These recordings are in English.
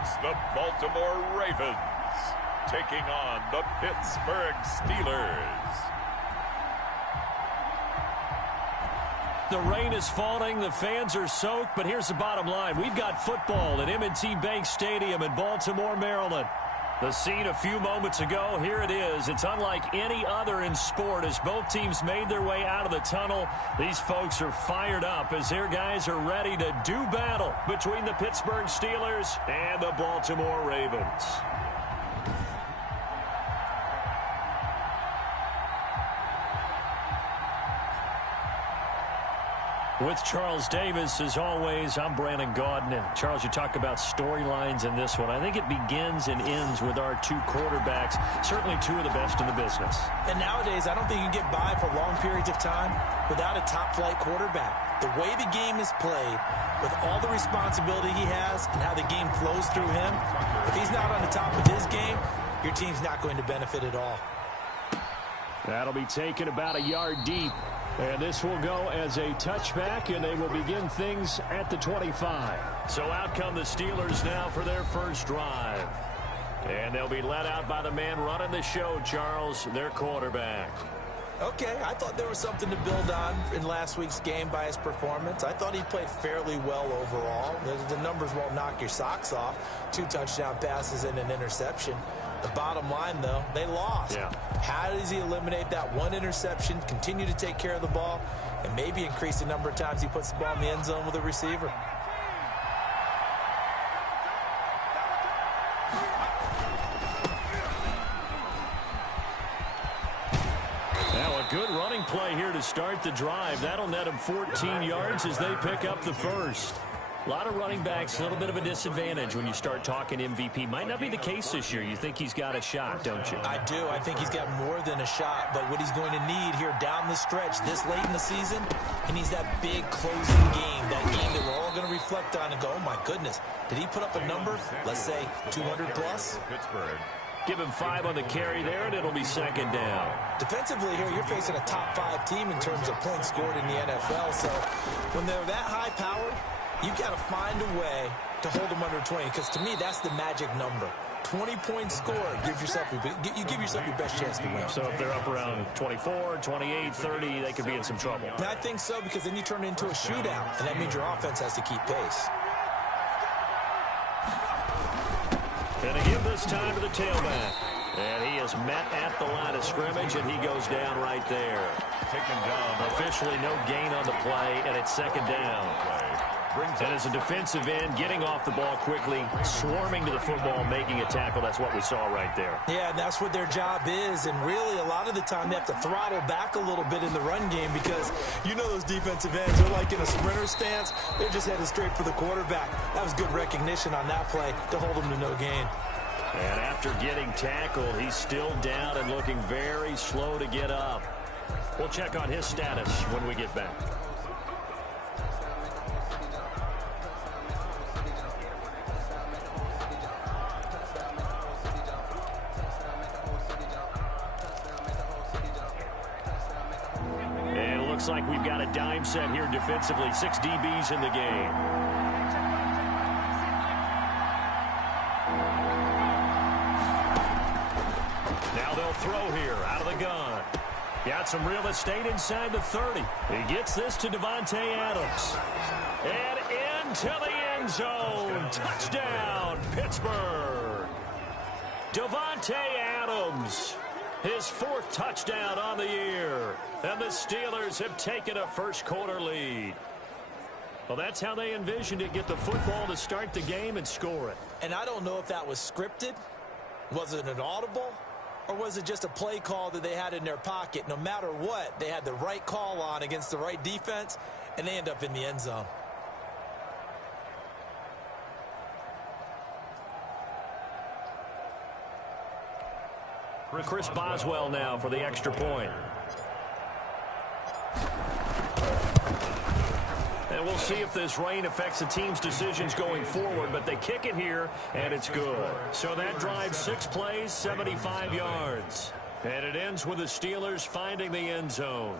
It's the Baltimore Ravens taking on the Pittsburgh Steelers. The rain is falling, the fans are soaked, but here's the bottom line. We've got football at M&T Bank Stadium in Baltimore, Maryland. The scene a few moments ago, here it is. It's unlike any other in sport as both teams made their way out of the tunnel. These folks are fired up as their guys are ready to do battle between the Pittsburgh Steelers and the Baltimore Ravens. With Charles Davis, as always, I'm Brandon Gaudin. Charles, you talk about storylines in this one. I think it begins and ends with our two quarterbacks, certainly two of the best in the business. And nowadays, I don't think you can get by for long periods of time without a top-flight quarterback. The way the game is played, with all the responsibility he has and how the game flows through him, if he's not on the top of his game, your team's not going to benefit at all. That'll be taken about a yard deep. And this will go as a touchback, and they will begin things at the 25. So out come the Steelers now for their first drive. And they'll be led out by the man running the show, Charles, their quarterback. Okay, I thought there was something to build on in last week's game by his performance. I thought he played fairly well overall. The numbers won't knock your socks off. 2 touchdown passes and an interception. The bottom line, though, they lost. Yeah. How does he eliminate that one interception, continue to take care of the ball, and maybe increase the number of times he puts the ball in the end zone with a receiver? Now a good running play here to start the drive. That'll net him 14 yards as they pick up the first. A lot of running backs, a little bit of a disadvantage when you start talking MVP. Might not be the case this year. You think he's got a shot, don't you? I do. I think he's got more than a shot. But what he's going to need here down the stretch this late in the season, he needs that big closing game, that game that we're all going to reflect on and go, oh, my goodness, did he put up a number, let's say 200 plus? Pittsburgh. Give him 5 on the carry there, and it'll be second down. Defensively here, you're facing a top 5 team in terms of points scored in the NFL. So when they're that high-powered, you've got to find a way to hold them under 20, because to me, that's the magic number. 20 points scored, you give yourself your best chance to win. So if they're up around 24, 28, 30, they could be in some trouble. And I think so, because then you turn it into a shootout, and that means your offense has to keep pace. And to give this time to the tailback. And he is met at the line of scrimmage, and he goes down right there. Taken down. Officially no gain on the play, and it's second down. And as a defensive end, getting off the ball quickly, swarming to the football, making a tackle. That's what we saw right there. Yeah, and that's what their job is. And really, a lot of the time, they have to throttle back a little bit in the run game because you know those defensive ends, they're like in a sprinter stance. They're just headed straight for the quarterback. That was good recognition on that play to hold him to no gain. And after getting tackled, he's still down and looking very slow to get up. We'll check on his status when we get back. And it looks like we've got a dime set here defensively. 6 DBs in the game. Now they'll throw here out of the gun. Got some real estate inside the 30. He gets this to Davante Adams. And into the end zone. Touchdown, Pittsburgh. Davante Adams. His 4th touchdown on the year. And the Steelers have taken a first-quarter lead. Well, that's how they envisioned it. Get the football to start the game and score it. And I don't know if that was scripted. Was it an audible? Or was it just a play call that they had in their pocket? No matter what, they had the right call on against the right defense, and they end up in the end zone. Chris Boswell now for the extra point. And we'll see if this rain affects the team's decisions going forward, but they kick it here, and it's good. So that drives 6 plays, 75 yards. And it ends with the Steelers finding the end zone.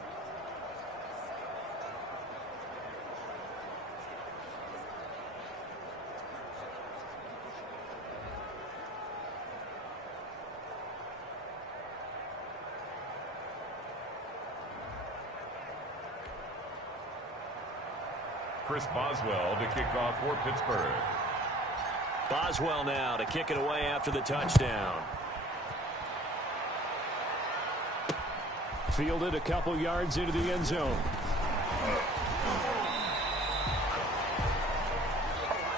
Chris Boswell to kick off for Pittsburgh. Boswell now to kick it away after the touchdown. Fielded a couple yards into the end zone.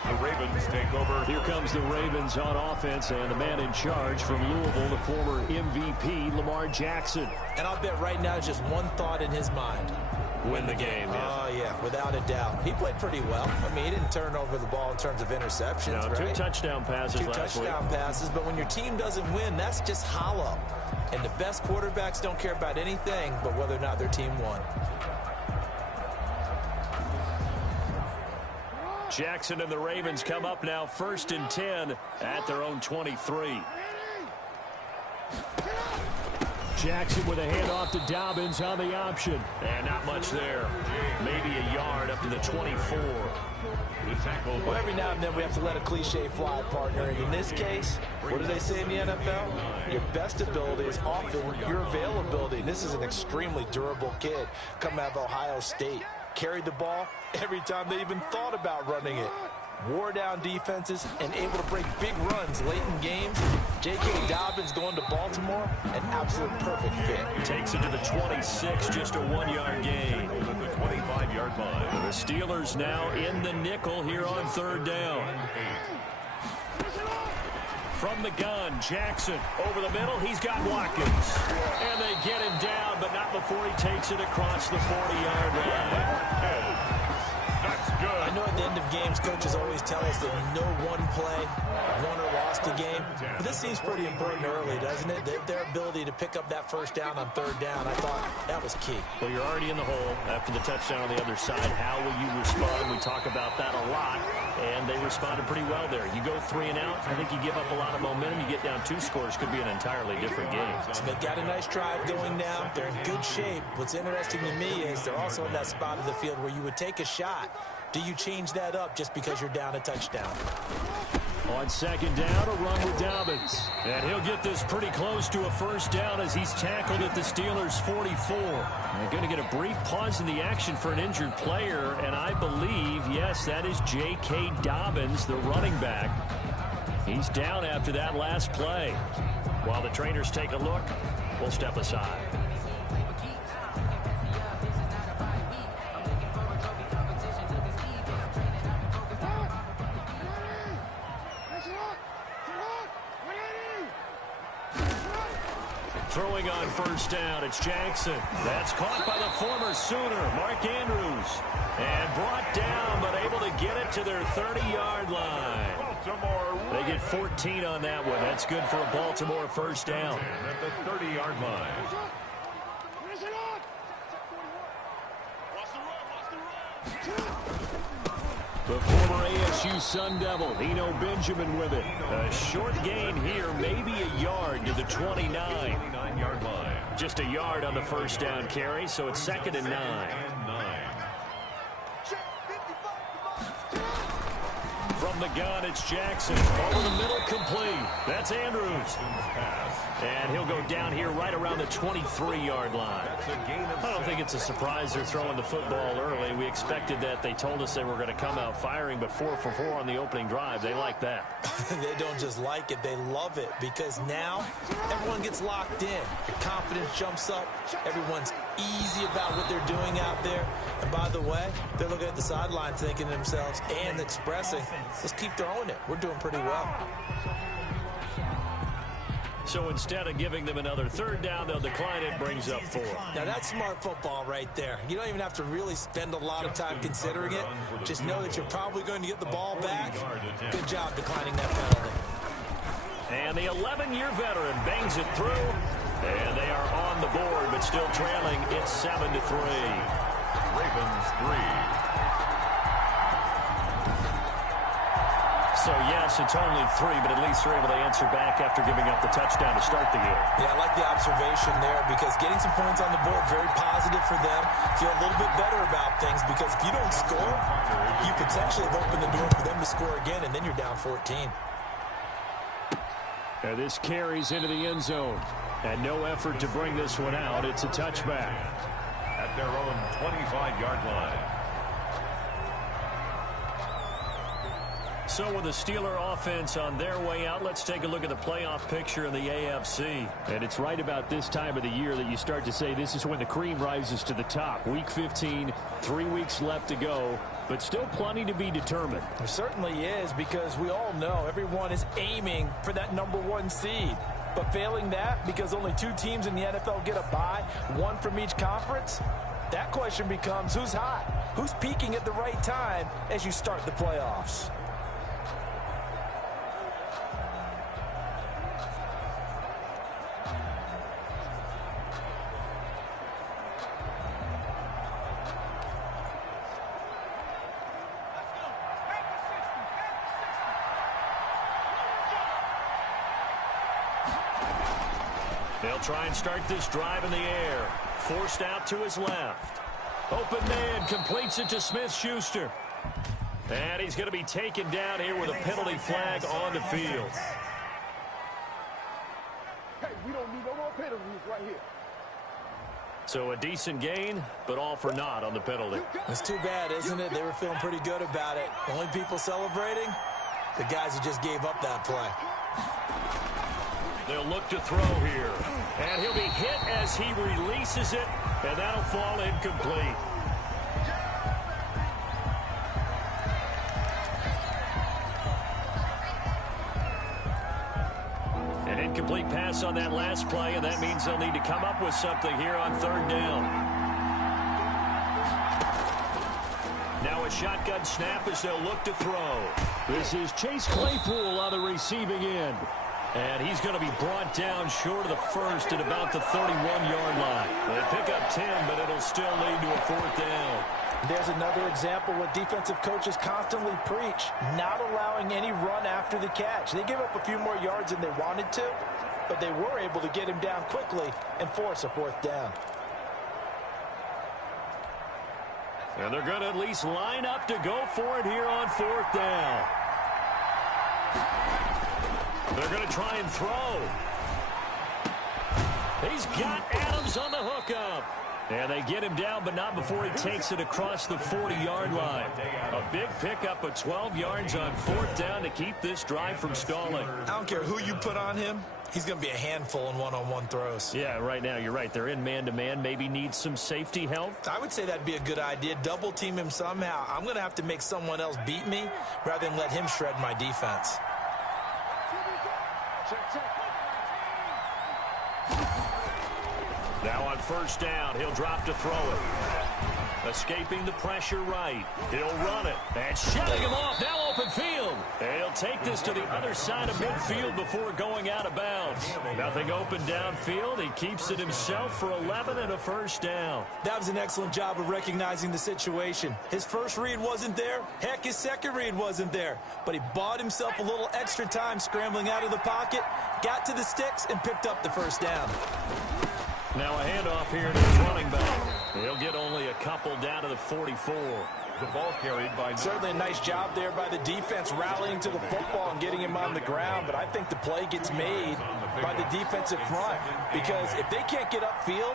The Ravens take over. Here comes the Ravens on offense, and the man in charge from Louisville, the former MVP, Lamar Jackson. And I'll bet right now just one thought in his mind. Win the game. Oh, yeah, without a doubt. He played pretty well. I mean, he didn't turn over the ball in terms of interceptions, no, right? 2 touchdown passes last week. 2 touchdown passes, but when your team doesn't win, that's just hollow. And the best quarterbacks don't care about anything but whether or not their team won. Jackson and the Ravens come up now 1st and 10 at their own 23. Jackson with a handoff to Dobbins on the option. And not much there. Maybe a yard up to the 24. Well, every now and then we have to let a cliche fly, partner. And in this case, what do they say in the NFL? Your best ability is often your availability. And this is an extremely durable kid coming out of Ohio State. Carried the ball every time they even thought about running it. Wore down defenses and able to break big runs late in games. J.K. Dobbins going to Baltimore, an absolute perfect fit. Takes it to the 26, just a 1-yard gain. At the 25-yard line. The Steelers now in the nickel here on 3rd down. From the gun, Jackson over the middle. He's got Watkins. And they get him down, but not before he takes it across the 40-yard line. That's good. I know at the end of games, coaches always tell us that no one play won or lost a game. But this seems pretty important early, doesn't it? Their ability to pick up that 1st down on 3rd down, I thought that was key. Well, you're already in the hole after the touchdown on the other side. How will you respond? We talk about that a lot, and they responded pretty well there. You go 3 and out, I think you give up a lot of momentum. You get down 2 scores, could be an entirely different game. So they've got a nice drive going now. They're in good shape. What's interesting to me is they're also in that spot of the field where you would take a shot. Do you change that up just because you're down a touchdown? On 2nd down, a run with Dobbins. And he'll get this pretty close to a 1st down as he's tackled at the Steelers' 44. They're going to get a brief pause in the action for an injured player, and I believe, yes, that is J.K. Dobbins, the running back. He's down after that last play. While the trainers take a look, we'll step aside. Throwing on 1st down, it's Jackson. That's caught by the former Sooner, Mark Andrews. And brought down, but able to get it to their 30-yard line. Baltimore They get 14 on that one. That's good for a Baltimore 1st down. at the 30-yard line. The former ASU Sun Devil, Eno Benjamin with it. A short gain here, maybe a yard to the 29. 29-yard line. Just a yard on the 1st down carry, so it's 2nd and 9. From the gun, it's Jackson. Over the middle, complete. That's Andrews. And he'll go down here right around the 23-yard line. I don't think it's a surprise they're throwing the football early. We expected that. They told us they were going to come out firing, but 4 for 4 on the opening drive. They like that. They don't just like it, they love it, because now everyone gets locked in. Your confidence jumps up. Everyone's easy about what they're doing out there. And by the way, they're looking at the sideline thinking to themselves and expressing, let's keep throwing it. We're doing pretty well. So instead of giving them another 3rd down, they'll decline it, brings up 4. Now that's smart football right there. You don't even have to really spend a lot of time considering it. Just know that you're probably going to get the ball back. Good job declining that penalty. And the 11-year veteran bangs it through. And they are on the board, but still trailing. It's 7-3. Ravens 3. So, yes, it's only 3, but at least they're able to answer back after giving up the touchdown to start the game. Yeah, I like the observation there because getting some points on the board, very positive for them. Feel a little bit better about things because if you don't score, you potentially have opened the door for them to score again, and then you're down 14. And this carries into the end zone. And no effort to bring this one out. It's a touchback. At their own 25-yard line. So with the Steeler offense on their way out, let's take a look at the playoff picture in the AFC. And it's right about this time of the year that you start to say this is when the cream rises to the top. Week 15, 3 weeks left to go, but still plenty to be determined. There certainly is, because we all know everyone is aiming for that #1 seed. But failing that, because only 2 teams in the NFL get a bye, 1 from each conference, that question becomes who's hot? Who's peaking at the right time as you start the playoffs? They'll try and start this drive in the air. Forced out to his left. Open man completes it to Smith-Schuster. And he's going to be taken down here with a penalty flag on the field. Hey, we don't need no more penalties right here. So a decent gain, but all for naught on the penalty. It's too bad, isn't it? They were feeling pretty good about it. Only people celebrating, the guys who just gave up that play. They'll look to throw here. And he'll be hit as he releases it, and that'll fall incomplete. An incomplete pass on that last play, and that means they'll need to come up with something here on 3rd down. Now a shotgun snap as they'll look to throw. This is Chase Claypool on the receiving end. And he's going to be brought down short of the first at about the 31-yard line. They pick up 10, but it'll still lead to a 4th down. There's another example what defensive coaches constantly preach, not allowing any run after the catch. They give up a few more yards than they wanted to, but they were able to get him down quickly and force a 4th down. And they're going to at least line up to go for it here on 4th down. They're going to try and throw. He's got Adams on the hookup. And they get him down, but not before he takes it across the 40-yard line. A big pickup of 12 yards on 4th down to keep this drive from stalling. I don't care who you put on him. He's going to be a handful in one-on-one throws. Yeah, right now you're right. They're in man-to-man. Maybe need some safety help. I would say that'd be a good idea. Double team him somehow. I'm going to have to make someone else beat me rather than let him shred my defense. Now on 1st down, he'll drop to throw it. Escaping the pressure right. He'll run it. And shutting him off. Now open field. And he'll take this to the other side of midfield before going out of bounds. Nothing open downfield. He keeps it himself for 11 and a 1st down. That was an excellent job of recognizing the situation. His first read wasn't there. Heck, his second read wasn't there. But he bought himself a little extra time scrambling out of the pocket, got to the sticks, and picked up the 1st down. Now a handoff here to his running back. He'll get only a couple down to the 44. The ball carried by... Certainly a nice job there by the defense rallying to the football and getting him on the ground, but I think the play gets made by the defensive front, because if they can't get upfield,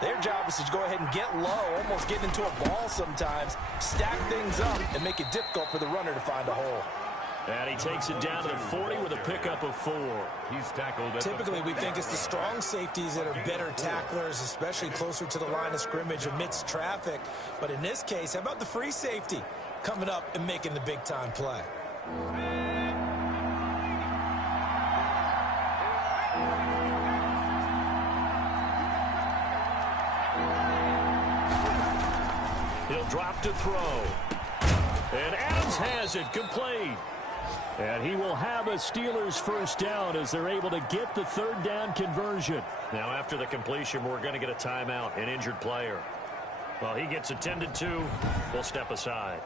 their job is to go ahead and get low, almost get into a ball sometimes, stack things up, and make it difficult for the runner to find a hole. And he takes it down to the 40 with a pickup of 4. He's tackled. Typically, we think it's the strong safeties that are better tacklers, especially closer to the line of scrimmage amidst traffic. But in this case, how about the free safety coming up and making the big-time play? He'll drop to throw. And Adams has it complete. And he will have a Steelers 1st down as they're able to get the 3rd down conversion. Now after the completion, we're going to get a timeout, an injured player. Well, he gets attended to. We'll step aside.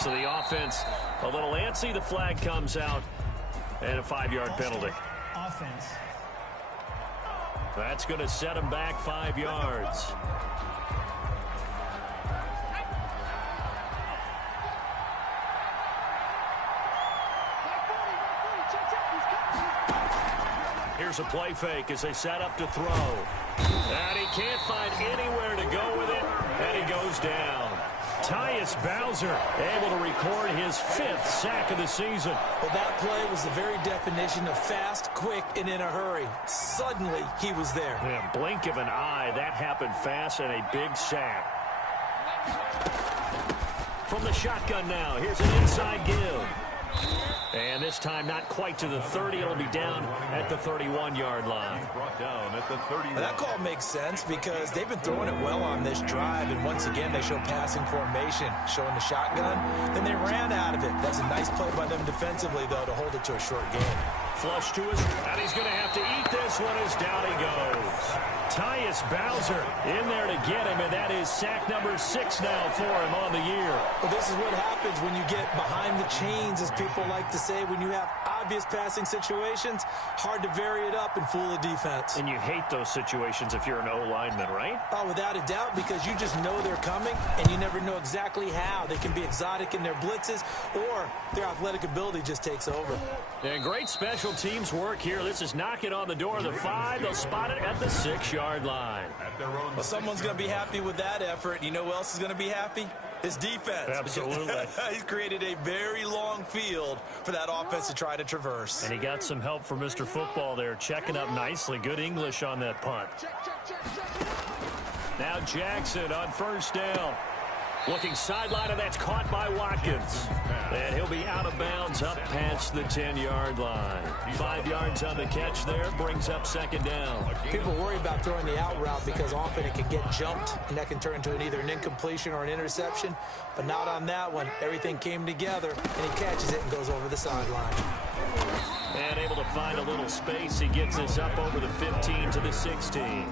So the offense a little antsy. The flag comes out and a 5-yard penalty. Offense. That's going to set him back 5 yards. Here's a play fake as they set up to throw. And he can't find anywhere to go with it, and he goes down. Tyus Bowser able to record his 5th sack of the season. Well, that play was the very definition of fast, quick, and in a hurry. Suddenly, he was there. Yeah, blink of an eye, that happened fast, and a big sack. From the shotgun now, here's an inside give. And this time not quite to the 30. It'll be down at the 31-yard line. Brought down at the 31. That call makes sense because they've been throwing it well on this drive, and once again they show passing formation, showing the shotgun. Then they ran out of it. That's a nice play by them defensively, though, to hold it to a short game. Flush to his, and he's going to have to eat this one as down he goes. Tyus Bowser in there to get him, and that is sack number 6 now for him on the year. Well, this is what happens when you get behind the chains, as people like to say. When you have obvious passing situations, hard to vary it up and fool the defense. And you hate those situations if you're an O-lineman, right? Oh, without a doubt, because you just know they're coming, and you never know exactly how. They can be exotic in their blitzes, or their athletic ability just takes over. And great special teams work here. This is knocking on the door of the 5. They'll spot it at the 6-yard line. Well, someone's going to be happy with that effort. You know who else is going to be happy? His defense. Absolutely. He's created a very long field for that offense to try to traverse. And he got some help from Mr. Football there, checking up nicely. Good English on that punt. Now Jackson on first down. Looking sideline, and that's caught by Watkins. And he'll be out of bounds up past the 10-yard line. 5 yards on the catch there, brings up second down. People worry about throwing the out route because often it can get jumped, and that can turn into either an incompletion or an interception. But not on that one. Everything came together, and he catches it and goes over the sideline. And able to find a little space. He gets this up over the 15 to the 16.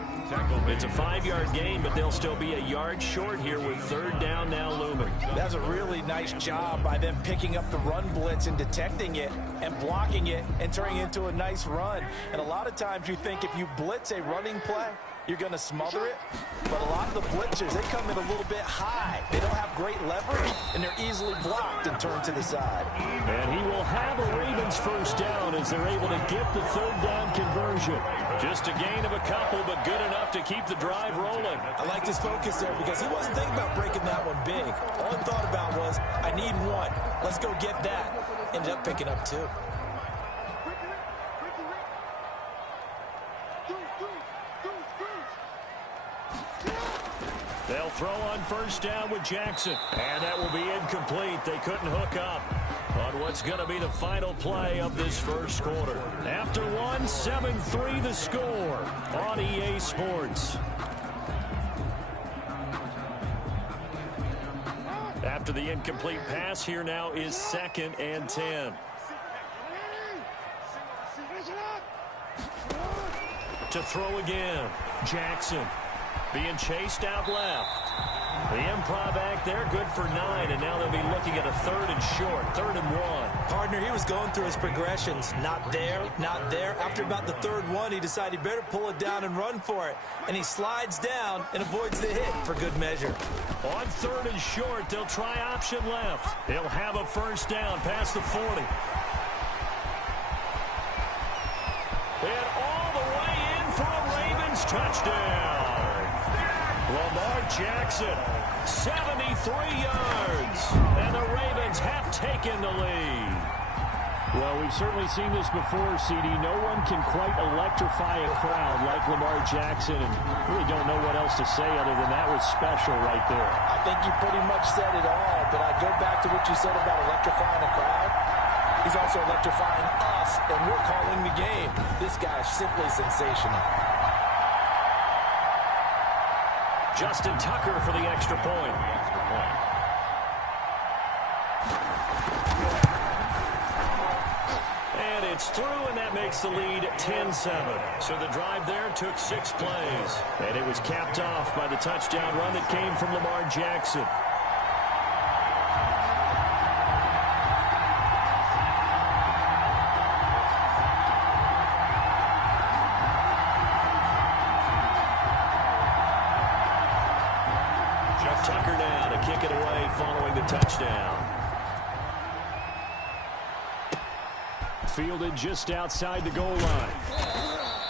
It's a 5-yard gain, but they'll still be a yard short here with third down now looming. That's a really nice job by them picking up the run blitz and detecting it and blocking it and turning it into a nice run. And a lot of times you think if you blitz a running play, you're going to smother it. But a lot of the blitzers, they come in a little bit high. They don't have great leverage, and they're easily blocked and turned to the side. And he will have a Ravens first down as they're able to get the third down conversion. Just a gain of a couple, but good enough to keep the drive rolling. I liked his focus there because he wasn't thinking about breaking that one big. All he thought about was, I need one. Let's go get that. Ended up picking up 2. They'll throw on first down with Jackson. And that will be incomplete. They couldn't hook up on what's going to be the final play of this first quarter. After one, 7-3 the score on EA Sports. After the incomplete pass, here now is 2nd and 10. To throw again, Jackson. Being chased out left. The improv act there, good for 9, and now they'll be looking at a 3rd and short, 3rd and 1. Partner, he was going through his progressions. Not there, not there. After about the 3rd one, he decided he better pull it down and run for it. And he slides down and avoids the hit for good measure. On 3rd and short, they'll try option left. He'll have a first down past the 40. And all the way in for a Ravens touchdown. Lamar Jackson, 73 yards, and the Ravens have taken the lead. Well, we've certainly seen this before, CD. No one can quite electrify a crowd like Lamar Jackson, and really don't know what else to say other than that was special right there. I think you pretty much said it all, but I go back to what you said about electrifying a crowd. He's also electrifying us, and we're calling the game. This guy's simply sensational. Justin Tucker for the extra point. And it's through, and that makes the lead 10-7. So the drive there took 6 plays. And it was capped off by the touchdown run that came from Lamar Jackson. to kick it away following the touchdown. Fielded just outside the goal line.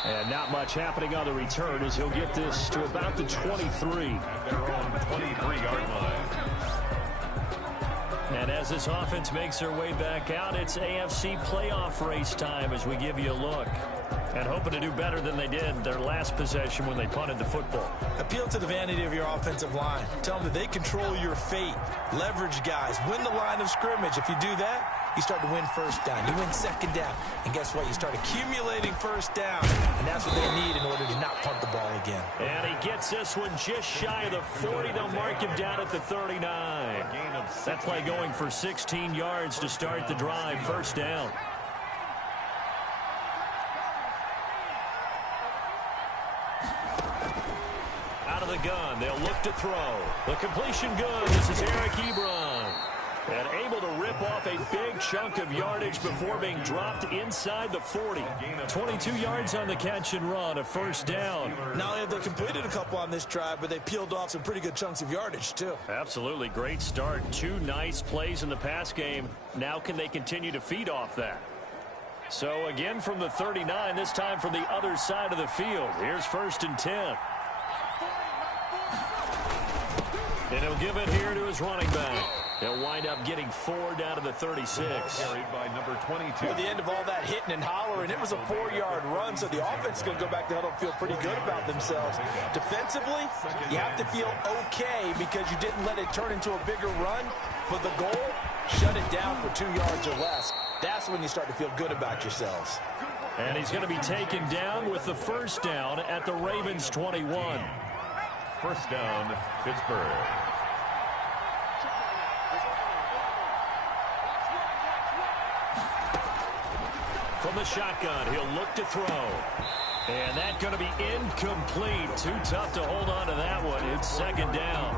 And not much happening on the return as he'll get this to about the 23. At their own 23-yard line. And as this offense makes their way back out, it's AFC playoff race time as we give you a look. And hoping to do better than they did their last possession when they punted the football. Appeal to the vanity of your offensive line. Tell them that they control your fate. Leverage guys. Win the line of scrimmage. If you do that, you start to win first down. You win second down. And guess what? You start accumulating first down. And that's what they need in order to not punt the ball again. And he gets this one just shy of the 40. They'll mark him down at the 39. That play going for 16 yards to start the drive. First down. Out of the gun. They'll look to throw. The completion good. This is Eric Ebron. And able to rip off a big chunk of yardage before being dropped inside the 40. 22 yards on the catch and run, a first down. Not only have they completed a couple on this drive, but they peeled off some pretty good chunks of yardage, too. Absolutely great start. Two nice plays in the pass game. Now can they continue to feed off that? So again from the 39, this time from the other side of the field. Here's 1st and 10. And he'll give it here to his running back. He'll wind up getting 4 down to the 36. Carried by number 22. At the end of all that hitting and hollering, it was a 4-yard run, so the offense is going to go back to huddle and feel pretty good about themselves. Defensively, you have to feel okay because you didn't let it turn into a bigger run. But the goal, shut it down for 2 yards or less. That's when you start to feel good about yourselves. And he's going to be taken down with the first down at the Ravens 21. First down, Pittsburgh. From the shotgun, he'll look to throw. And that's going to be incomplete. Too tough to hold on to that one. It's second down.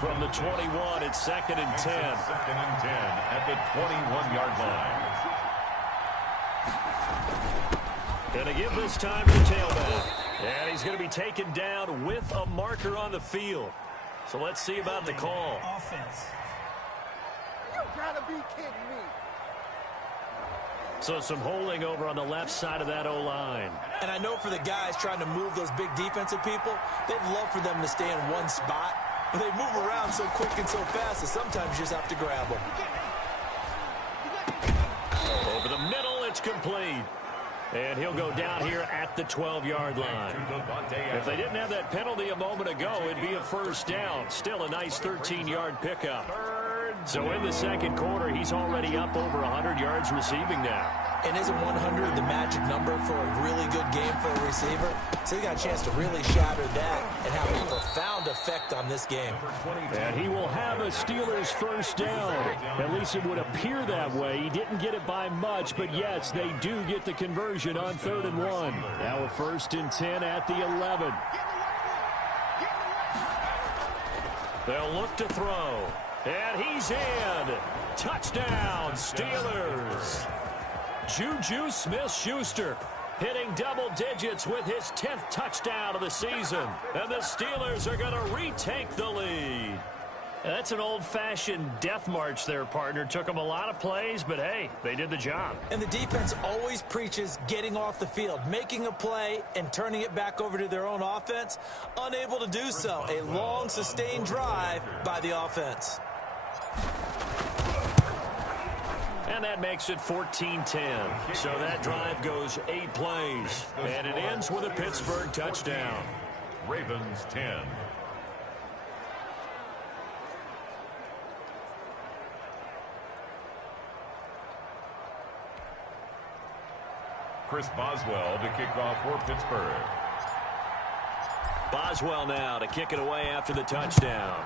From the 21, it's 2nd and 10. 2nd and 10 at the 21-yard line. Going to give this time to the tailback. And he's going to be taken down with a marker on the field. So let's see about the call. Offense. You gotta be kidding me. So some holding over on the left side of that O-line. And I know for the guys trying to move those big defensive people, they'd love for them to stay in one spot. But they move around so quick and so fast that sometimes you just have to grab them. Over the middle, it's complete. And he'll go down here at the 12-yard line. If they didn't have that penalty a moment ago, it'd be a first down. Still a nice 13-yard pickup. So in the second quarter, he's already up over 100 yards receiving now. And isn't 100 the magic number for a really good game for a receiver? So he got a chance to really shatter that and have a profound effect on this game. And he will have a Steelers first down. At least it would appear that way. He didn't get it by much, but yes, they do get the conversion on 3rd and 1. Now a 1st and 10 at the 11. They'll look to throw. And he's in. Touchdown, Steelers. Juju Smith-Schuster hitting double digits with his 10th touchdown of the season. And the Steelers are going to retake the lead. That's an old-fashioned death march there, partner. Took them a lot of plays, but hey, they did the job. And the defense always preaches getting off the field, making a play, and turning it back over to their own offense. Unable to do so. A long, sustained drive by the offense. And that makes it 14-10. So that drive goes 8 plays. And it ends with a Pittsburgh touchdown. Ravens 10. Chris Boswell to kick off for Pittsburgh. Boswell now to kick it away after the touchdown.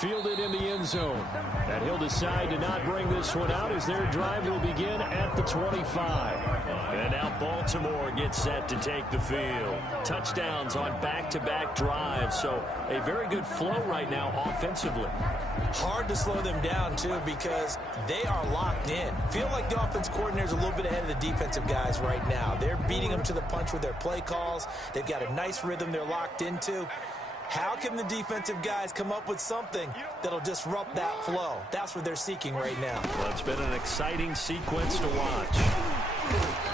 fielded in the end zone. And he'll decide to not bring this one out as their drive will begin at the 25. And now Baltimore gets set to take the field. Touchdowns on back-to-back drives, so a very good flow right now offensively. Hard to slow them down, too, because they are locked in. Feel like the offense coordinator's a little bit ahead of the defensive guys right now. They're beating them to the punch with their play calls. They've got a nice rhythm they're locked into. How can the defensive guys come up with something that'll disrupt that flow? That's what they're seeking right now. Well, it's been an exciting sequence to watch.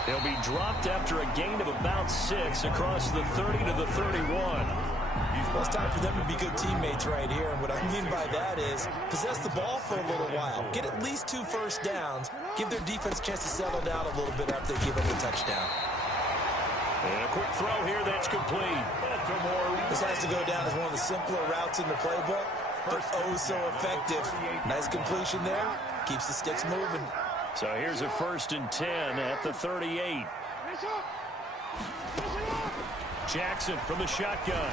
They'll be dropped after a gain of about 6 across the 30 to the 31. Well, it's time for them to be good teammates right here. And what I mean by that is possess the ball for a little while. Get at least 2 first downs. Give their defense a chance to settle down a little bit after they give up a touchdown. And a quick throw here that's complete. This has to go down as one of the simpler routes in the playbook, but oh so effective. Nice completion there. Keeps the sticks moving. So here's a 1st and 10 at the 38. Jackson from the shotgun.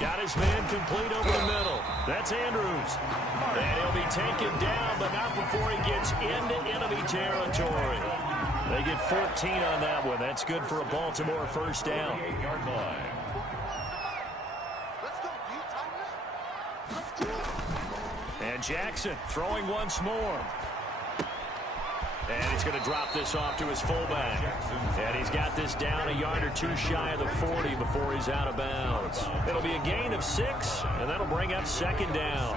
Got his man complete over the middle. That's Andrews. And he'll be taken down, but not before he gets into enemy territory. They get 14 on that one. That's good for a Baltimore first down. And Jackson throwing once more. And he's going to drop this off to his fullback. And he's got this down a yard or 2 shy of the 40 before he's out of bounds. It'll be a gain of 6, and that'll bring up 2nd down.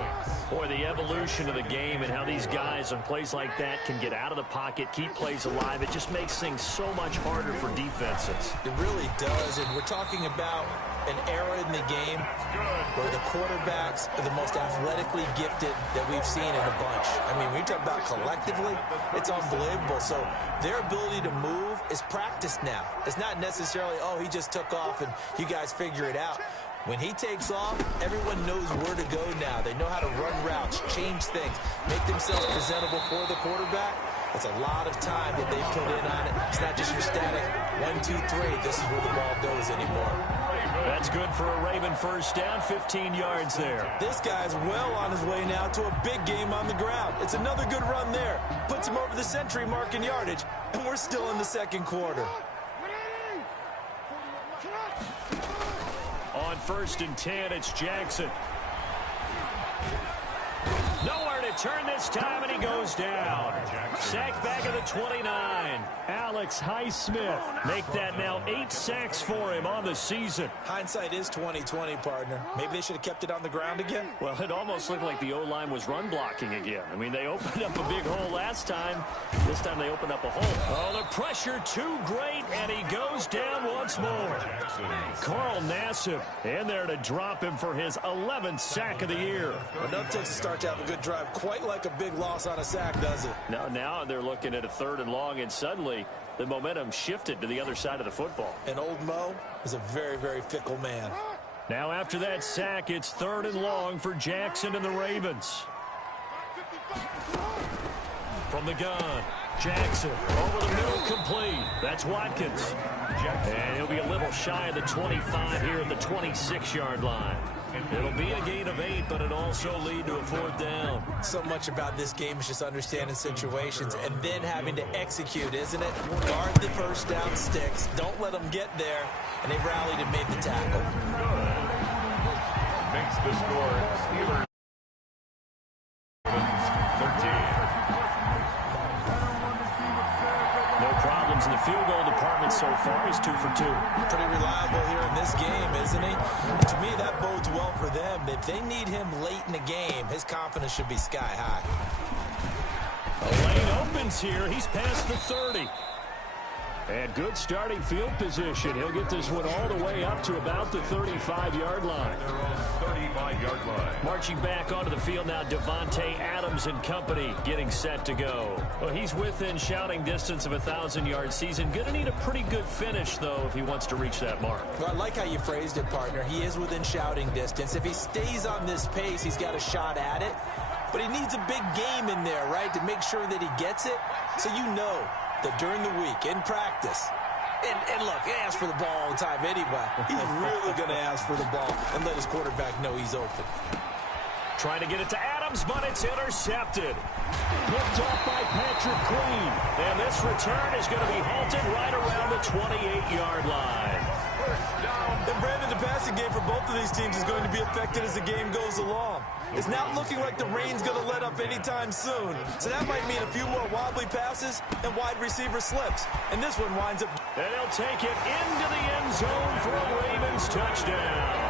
Boy, the evolution of the game and how these guys on plays like that can get out of the pocket, keep plays alive, it just makes things so much harder for defenses. It really does, and we're talking about an era in the game where the quarterbacks are the most athletically gifted that we've seen in a bunch. I mean, when you talk about collectively, it's unbelievable. So their ability to move is practiced now. It's not necessarily, oh, he just took off and you guys figure it out. When he takes off, everyone knows where to go now. They know how to run routes, change things, make themselves presentable for the quarterback. That's a lot of time that they put in on it. It's not just your static 1, 2, 3. This is where the ball goes anymore. That's good for a Raven first down, 15 yards there. This guy's well on his way now to a big game on the ground. It's another good run there. Puts him over the century mark in yardage, and we're still in the 2nd quarter. On 1st and 10, it's Jackson. Nowhere to turn this time, and he goes down. Sacked back at the 29. Alex Highsmith. Make that now 8 sacks for him on the season. Hindsight is 20/20, partner. Maybe they should have kept it on the ground again. Well, it almost looked like the O-line was run blocking again. I mean, they opened up a big hole last time. This time they opened up a hole. Oh, the pressure too great, and he goes down once more. Carl Nassib in there to drop him for his 11th sack of the year. Enough takes to start to have a good drive. Quite like a big loss on a sack, does it? Now they're looking at a 3rd and long, and suddenly the momentum shifted to the other side of the football. And old Mo is a very, very fickle man. Now after that sack, it's 3rd and long for Jackson and the Ravens. From the gun, Jackson over the middle, complete. That's Watkins. And he'll be a little shy of the 25 here at the 26-yard line. It'll be a gain of 8, but it also lead to a 4th down. So much about this game is just understanding situations and then having to execute, isn't it? Guard the first down sticks. Don't let them get there. And they rallied and made the tackle. Makes the score Steelers 13. No problems in the field goal department so far. He's 2 for 2. Pretty reliable here in this game, isn't he? And to me, that bodes well for them. If they need him late in the game, his confidence should be sky high. A lane opens here. He's past the 30. And good starting field position. He'll get this one all the way up to about the 35-yard line. 35-yard line. Marching back onto the field now, Davante Adams and company getting set to go. Well, he's within shouting distance of a 1,000-yard season. Going to need a pretty good finish, though, if he wants to reach that mark. Well, I like how you phrased it, partner. He is within shouting distance. If he stays on this pace, he's got a shot at it. But he needs a big game in there, right, to make sure that he gets it. So you know that during the week, in practice, and look, he asks for the ball all the time anyway. He's really going to ask for the ball and let his quarterback know he's open. Trying to get it to Adams, but it's intercepted. Picked off by Patrick Queen. And this return is going to be halted right around the 28-yard line. And Brandon, the passing game for both of these teams is going to be affected as the game goes along. It's not looking like the rain's going to let up anytime soon. So that might mean a few more wobbly passes and wide receiver slips. And this one winds up. And he'll take it into the end zone for a Ravens touchdown.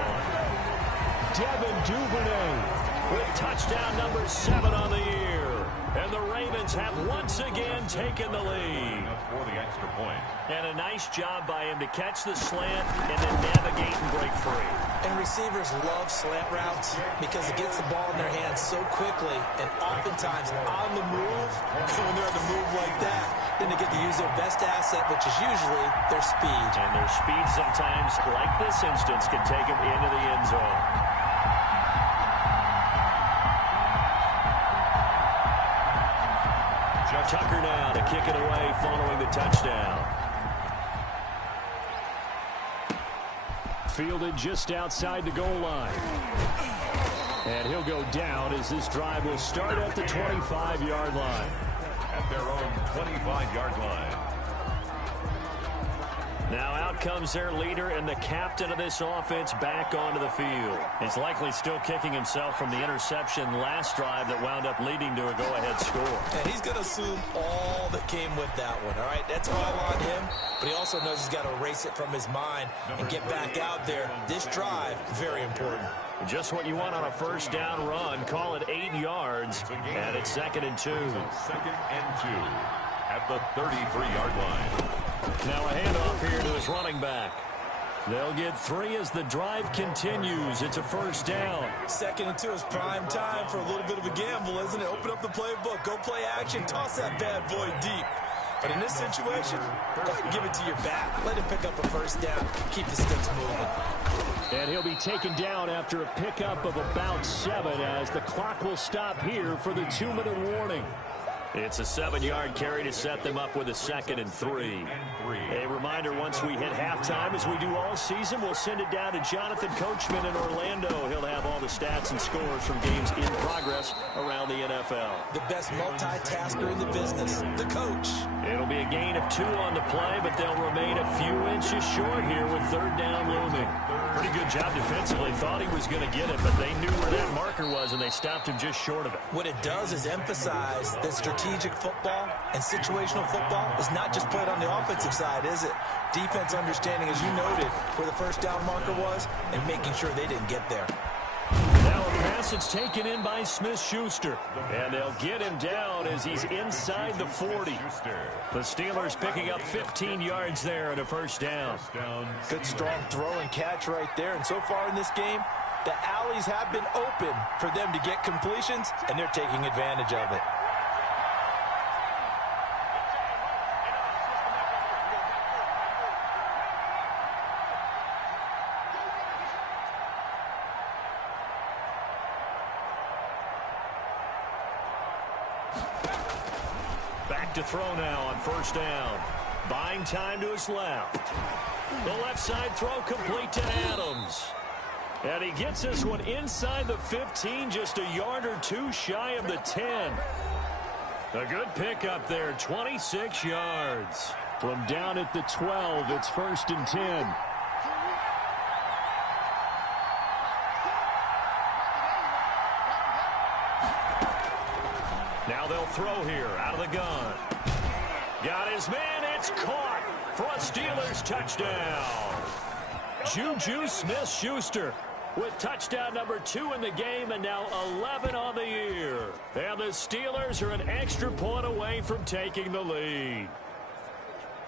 Devin Duvernay with touchdown number 7 on the year. And the Ravens have once again taken the lead. For the extra point. And a nice job by him to catch the slant and then navigate and break free. And receivers love slant routes because it gets the ball in their hands so quickly and oftentimes on the move. When they're on the move like that, then they get to use their best asset, which is usually their speed. And their speed sometimes, like this instance, can take them into the end zone. Tucker now to kick it away following the touchdown. fielded just outside the goal line. And he'll go down as this drive will start at the 25-yard line. At their own 25-yard line. Now out comes their leader and the captain of this offense back onto the field. He's likely still kicking himself from the interception last drive that wound up leading to a go-ahead score. And he's going to assume all that came with that one, all right? That's all on him, but he also knows he's got to erase it from his mind and get back out there. This drive, very important. Just what you want on a first down run. Call it 8 yards, and it's 2nd and 2. 2nd and 2 at the 33-yard line. Now a handoff here to his running back. They'll get 3 as the drive continues. It's a first down. 2nd and 2 is prime time for a little bit of a gamble, isn't it? Open up the playbook, go play action, toss that bad boy deep. But in this situation, go ahead and give it to your back. Let him pick up a first down. Keep the sticks moving. And he'll be taken down after a pickup of about 7 as the clock will stop here for the 2-minute warning. It's a 7-yard carry to set them up with a 2nd and 3. A reminder, once we hit halftime, as we do all season, we'll send it down to Jonathan Coachman in Orlando. He'll have all the stats and scores from games in progress around the NFL. The best multitasker in the business, the coach. It'll be a gain of 2 on the play, but they'll remain a few inches short here with 3rd down looming. Pretty good job defensively. Thought he was going to get it, but they knew where that marker was, and they stopped him just short of it. What it does is emphasize that strategic football and situational football is not just played on the offensive side, is it? Defense understanding, as you noted, where the first down marker was and making sure they didn't get there. Now a pass that's taken in by Smith-Schuster. And they'll get him down as he's inside the 40. The Steelers picking up 15 yards there and a first down. Good strong throw and catch right there. And so far in this game, the alleys have been open for them to get completions, and they're taking advantage of it. Back to throw now on first down. Buying time to his left. The left side throw complete to Adams. And he gets this one inside the 15, just a yard or 2 shy of the 10. A good pickup there, 26 yards. From down at the 12, it's 1st and 10. Now they'll throw here out of the gun. Got his man. It's caught for a Steelers touchdown. Juju Smith-Schuster with touchdown number 2 in the game and now 11 on the year. And the Steelers are an extra point away from taking the lead.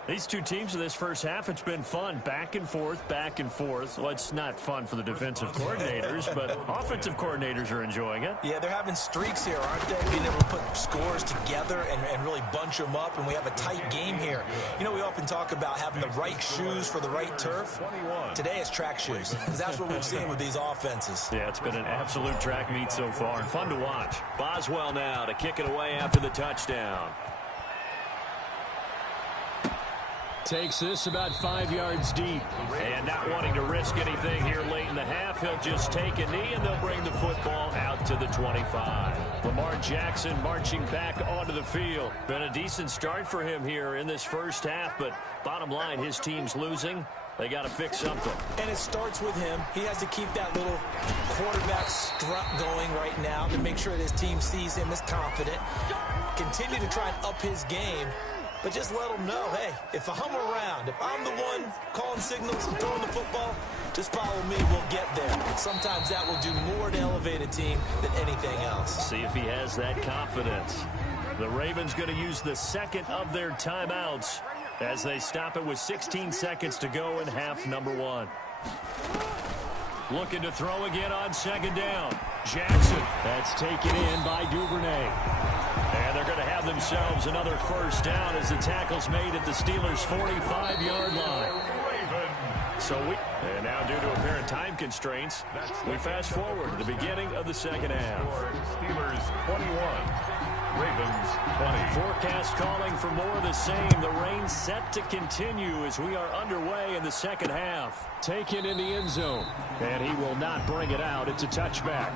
These two teams in this first half, it's been fun. Back and forth, back and forth. Well, it's not fun for the defensive coordinators, but offensive coordinators are enjoying it. Yeah, they're having streaks here, aren't they? Being able to put scores together and really bunch them up, and we have a tight game here. You know, we often talk about having the right shoes for the right turf. Today it's track shoes, because that's what we've seen with these offenses. Yeah, it's been an absolute track meet so far, and fun to watch. Boswell now to kick it away after the touchdown. takes this about 5 yards deep. And not wanting to risk anything here late in the half, he'll just take a knee, and they'll bring the football out to the 25. Lamar Jackson marching back onto the field. Been a decent start for him here in this first half, but bottom line, his team's losing. They got to fix something. And it starts with him. He has to keep that little quarterback strut going right now to make sure that his team sees him as confident. Continue to try and up his game, but just let him know, hey, if I'm around, if I'm the one calling signals and throwing the football, just follow me, we'll get there. Sometimes that will do more to elevate a team than anything else. See if he has that confidence. The Ravens going to use the second of their timeouts as they stop it with 16 seconds to go in half number 1. Looking to throw again on second down. Jackson. That's taken in by Duvernay. And they're going to have themselves another first down as the tackle's made at the Steelers' 45-yard line. And now due to apparent time constraints, we fast forward to the beginning of the second half. Steelers 21. Ravens 20. Forecast calling for more of the same. The rain set to continue as we are underway in the second half. Taken in the end zone. And he will not bring it out. It's a touchback.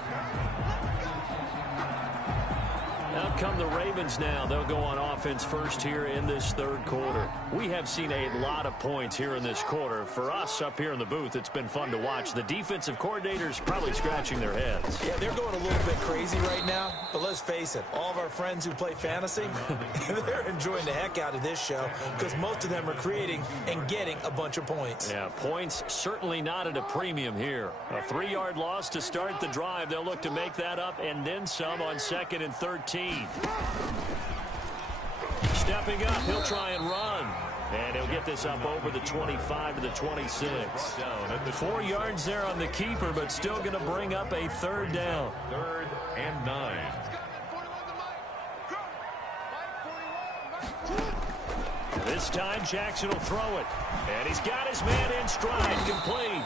Out come the Ravens now. They'll go on offense first here in this third quarter. We have seen a lot of points here in this quarter. For us up here in the booth, it's been fun to watch. The defensive coordinators probably scratching their heads. Yeah, they're going a little bit crazy right now, but let's face it, all of our friends who play fantasy, they're enjoying the heck out of this show because most of them are creating and getting a bunch of points. Yeah, points certainly not at a premium here. A 3-yard loss to start the drive. They'll look to make that up and then some on 2nd and 13. Stepping up, he'll try and run. And he'll get this up over the 25 to the 26. 4 yards there on the keeper, but still going to bring up a third down. 3rd and 9. This time Jackson will throw it. And he's got his man in stride, complete.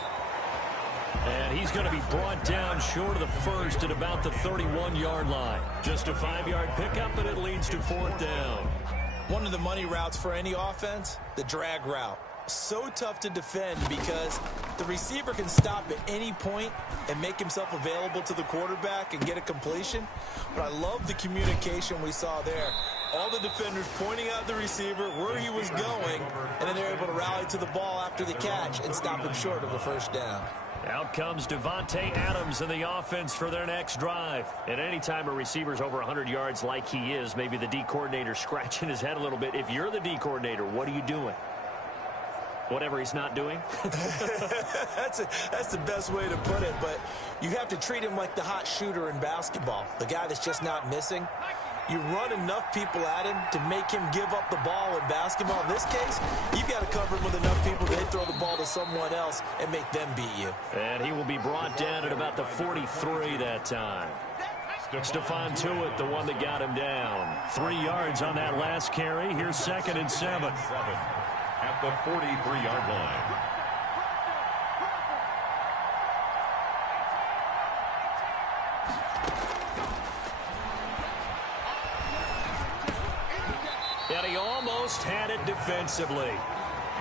And he's going to be brought down short of the first at about the 31-yard line. Just a 5-yard pickup, and it leads to 4th down. One of the money routes for any offense, the drag route. So tough to defend because the receiver can stop at any point and make himself available to the quarterback and get a completion. But I love the communication we saw there. All the defenders pointing out the receiver where he was going, and then they're able to rally to the ball after the catch and stop him short of a first down. Out comes Davante Adams in the offense for their next drive. And anytime a receiver's over 100 yards like he is, maybe the D coordinator scratching his head a little bit. If you're the D coordinator, what are you doing? Whatever he's not doing? That's the best way to put it, but you have to treat him like the hot shooter in basketball, the guy that's just not missing. You run enough people at him to make him give up the ball in basketball. In this case, you've got to cover him with enough people that they throw the ball to someone else and make them beat you. And he will be brought down at about the 43 that time. Stephon Tuitt, the one that got him down. 3 yards on that last carry. Here's 2nd and 7. At the 43-yard line. And he almost had it defensively.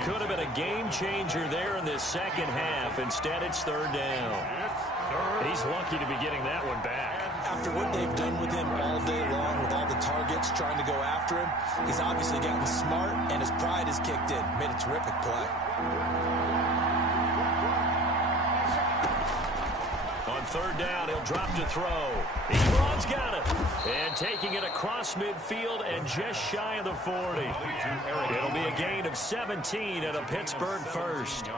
Could have been a game changer there in this second half. Instead, it's 3rd down. He's lucky to be getting that one back. After what they've done with him all day long, with all the targets trying to go after him, he's obviously gotten smart, and his pride has kicked in. Made a terrific play. On 3rd down, he'll drop to throw. Ebron's got it. And taking it across midfield and just shy of the 40. It'll be a gain of 17 at a Pittsburgh first.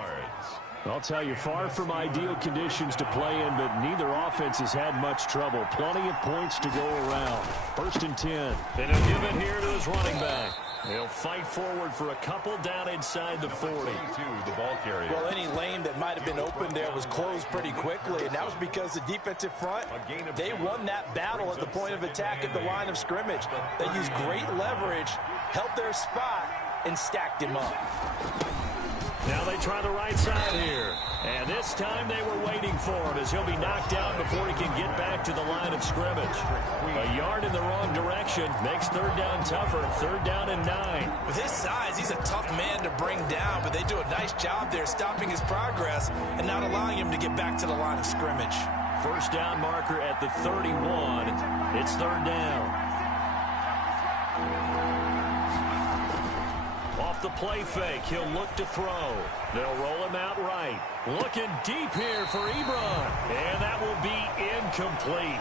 I'll tell you, far from ideal conditions to play in, but neither offense has had much trouble. Plenty of points to go around. 1st and 10. And he'll give it here to his running back. He'll fight forward for a couple down inside the 40. The ball carrier. Well, any lane that might have been open there was closed pretty quickly, and that was because the defensive front, they won that battle at the point of attack at the line of scrimmage. They used great leverage, held their spot, and stacked him up. Now they try the right side here. And this time they were waiting for him as he'll be knocked down before he can get back to the line of scrimmage. A yard in the wrong direction makes third down tougher. Third down and 9. With his size, he's a tough man to bring down, but they do a nice job there stopping his progress and not allowing him to get back to the line of scrimmage. First down marker at the 31. It's third down. Off the play fake, he'll look to throw. They'll roll him out right. Looking deep here for Ebron. And that will be incomplete.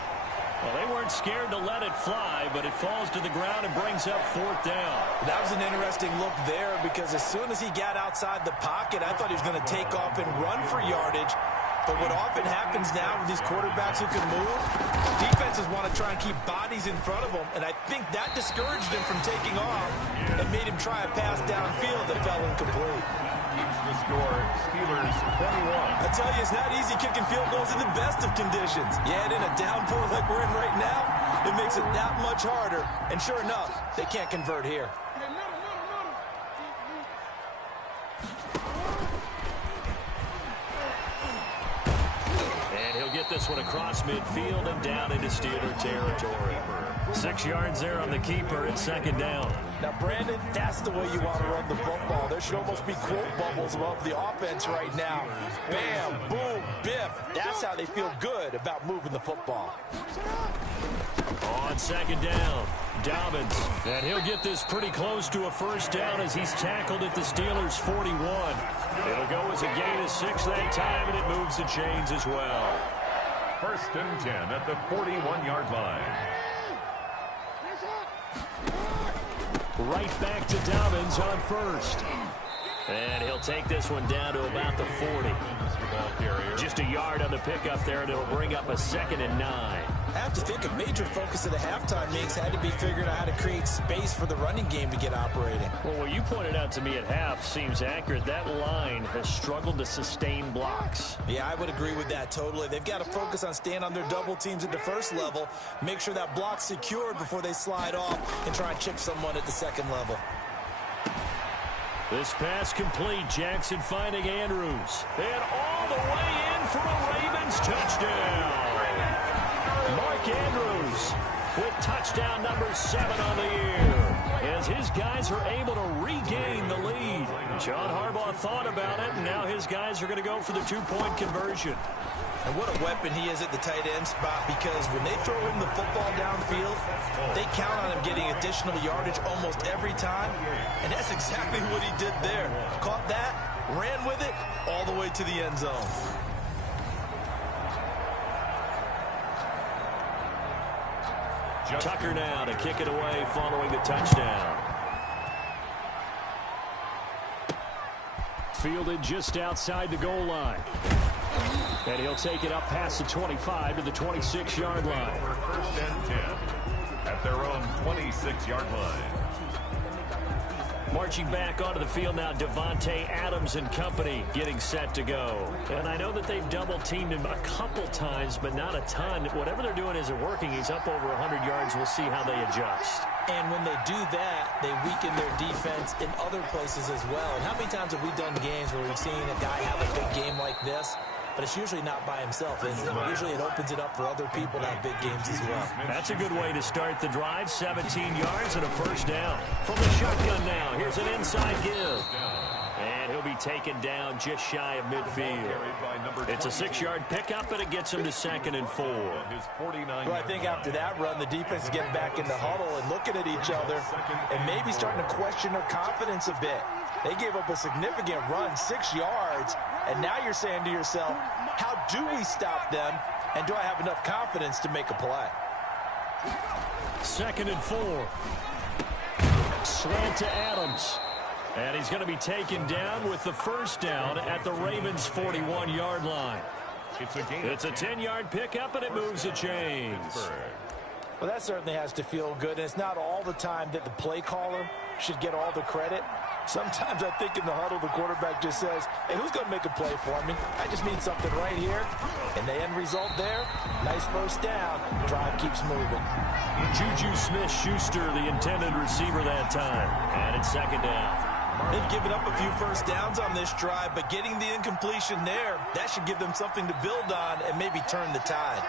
Well, they weren't scared to let it fly, but it falls to the ground and brings up fourth down. That was an interesting look there because as soon as he got outside the pocket, I thought he was going to take off and run for yardage. But what often happens now with these quarterbacks who can move, defenses want to try and keep bodies in front of them, and I think that discouraged him from taking off and made him try a pass downfield that fell incomplete. Keeps the score, Steelers 21. I tell you, it's not easy kicking field goals in the best of conditions. Yet in a downpour like we're in right now, it makes it that much harder. And sure enough, they can't convert here. Get this one across midfield and down into Steeler territory. 6 yards there on the keeper. It's second down. Now, Brandon, that's the way you want to run the football. There should almost be quote bubbles above the offense right now. Bam, boom, biff. That's how they feel good about moving the football. On second down, Dobbins. And he'll get this pretty close to a first down as he's tackled at the Steelers' 41. It'll go as a gain of 6 that time, and it moves the chains as well. First and 10 at the 41-yard line. Right back to Dobbins on first. And he'll take this one down to about the 40. Just a yard on the pickup there, and it'll bring up a 2nd and 9. I have to think a major focus of the halftime mix had to be figuring out how to create space for the running game to get operating. Well, what you pointed out to me at half seems accurate. That line has struggled to sustain blocks. Yeah, I would agree with that totally. They've got to focus on staying on their double teams at the first level, make sure that block's secured before they slide off and try and chip someone at the second level. This pass complete. Jackson finding Andrews. And all the way in for a Ravens touchdown. Mark Andrews with touchdown number 7 on the year. As his guys are able to regain the lead. John Harbaugh thought about it, and now his guys are going to go for the 2-point conversion. And what a weapon he is at the tight end spot, because when they throw him the football downfield, they count on him getting additional yardage almost every time. And that's exactly what he did there. Caught that, ran with it, all the way to the end zone. Tucker now to kick it away following the touchdown. Fielded just outside the goal line. And he'll take it up past the 25 to the 26-yard line. First and 10 at their own 26-yard line. Marching back onto the field now, Devontae Adams and company getting set to go. And I know that they've double-teamed him a couple times, but not a ton. Whatever they're doing isn't working. He's up over 100 yards. We'll see how they adjust. And when they do that, they weaken their defense in other places as well. And how many times have we done games where we've seen a guy have a big game like this? But it's usually not by himself. Usually it opens it up for other people to have big games as well. That's a good way to start the drive. 17 yards and a first down. From the shotgun now, here's an inside give. And he'll be taken down just shy of midfield. It's a 6-yard pickup, and it gets him to 2nd and 4. Well, I think after that run, the defense is getting back in the huddle and looking at each other and maybe starting to question their confidence a bit. They gave up a significant run, 6 yards, and now you're saying to yourself, how do we stop them, and do I have enough confidence to make a play? 2nd and 4. Slant to Adams. And he's going to be taken down with the first down at the Ravens' 41-yard line. It's a 10-yard pickup, and it moves the chains. Well, that certainly has to feel good, and it's not all the time that the play caller should get all the credit. Sometimes I think in the huddle, the quarterback just says, hey, who's going to make a play for me? I just need something right here. And the end result there, nice first down. Drive keeps moving. Juju Smith-Schuster, the intended receiver that time. And it's 2nd down. They've given up a few first downs on this drive, but getting the incompletion there, that should give them something to build on and maybe turn the tide.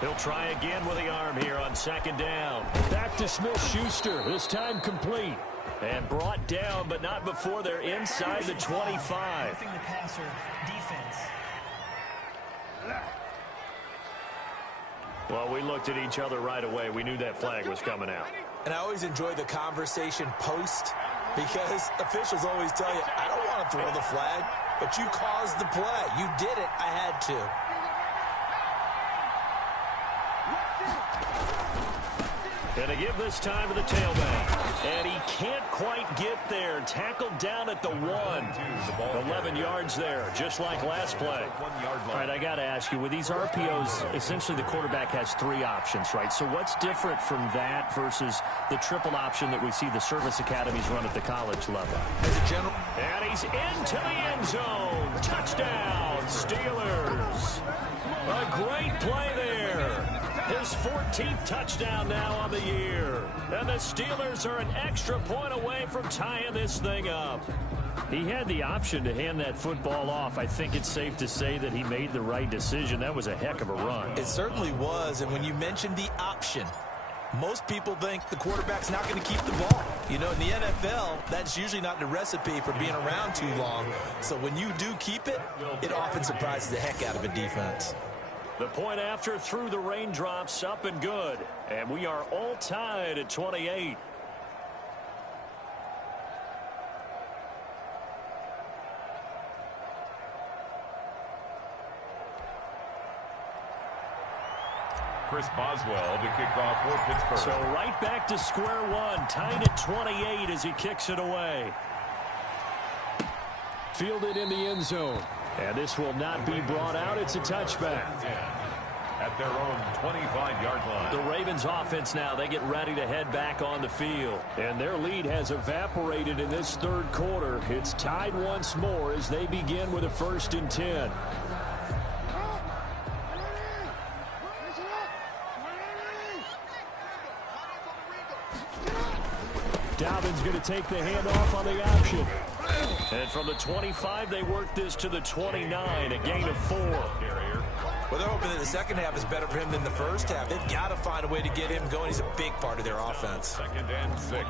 He'll try again with the arm here on second down. Back to Smith-Schuster, this time complete. And brought down, but not before they're inside the 25. The passer defense. Well, we looked at each other right away. We knew that flag was coming out. And I always enjoy the conversation post because officials always tell you, I don't want to throw the flag, but you caused the play. You did it. I had to. And to give this time to the tailback. And he can't quite get there. Tackled down at the 1. 11 yards there, just like last play. All right, I got to ask you, with these RPOs, essentially the quarterback has 3 options, right? So what's different from that versus the triple option that we see the service academies run at the college level? As a general. And he's into the end zone. Touchdown, Steelers. A great play there. His 14th touchdown now on the year. And the Steelers are an extra point away from tying this thing up. He had the option to hand that football off. I think it's safe to say that he made the right decision. That was a heck of a run. It certainly was. And when you mentioned the option, most people think the quarterback's not going to keep the ball. You know, in the NFL, that's usually not the recipe for being around too long. So when you do keep it, it often surprises the heck out of a defense. The point after through the raindrops, up and good. And we are all tied at 28. Chris Boswell to kick off for Pittsburgh. So right back to square one, tied at 28 as he kicks it away. Fielded in the end zone. And this will not be brought out. It's a touchback. At their own 25-yard line. The Ravens offense now, they get ready to head back on the field. And their lead has evaporated in this third quarter. It's tied once more as they begin with a 1st and 10. Dobbins going to take the handoff on the option. And from the 25, they work this to the 29, a gain of 4. Well, they're hoping that the second half is better for him than the first half. They've got to find a way to get him going. He's a big part of their offense. 2nd and 6.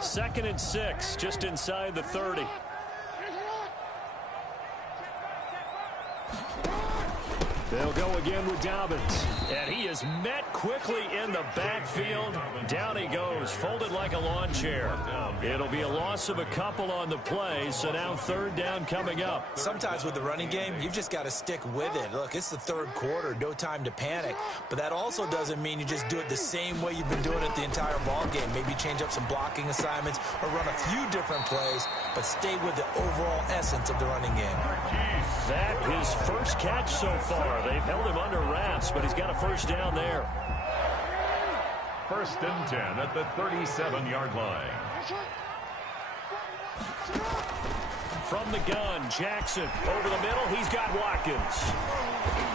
2nd and 6, just inside the 30. They'll go again with Dobbins. And he is met quickly in the backfield. Down he goes, folded like a lawn chair. It'll be a loss of a couple on the play, so now 3rd down coming up. Sometimes with the running game, you've just got to stick with it. Look, it's the 3rd quarter, no time to panic. But that also doesn't mean you just do it the same way you've been doing it the entire ball game. Maybe change up some blocking assignments or run a few different plays, but stay with the overall essence of the running game. That his first catch so far. They've held him under wraps, but he's got a 1st down there. 1st and 10 at the 37-yard line. From the gun, Jackson over the middle. He's got Watkins.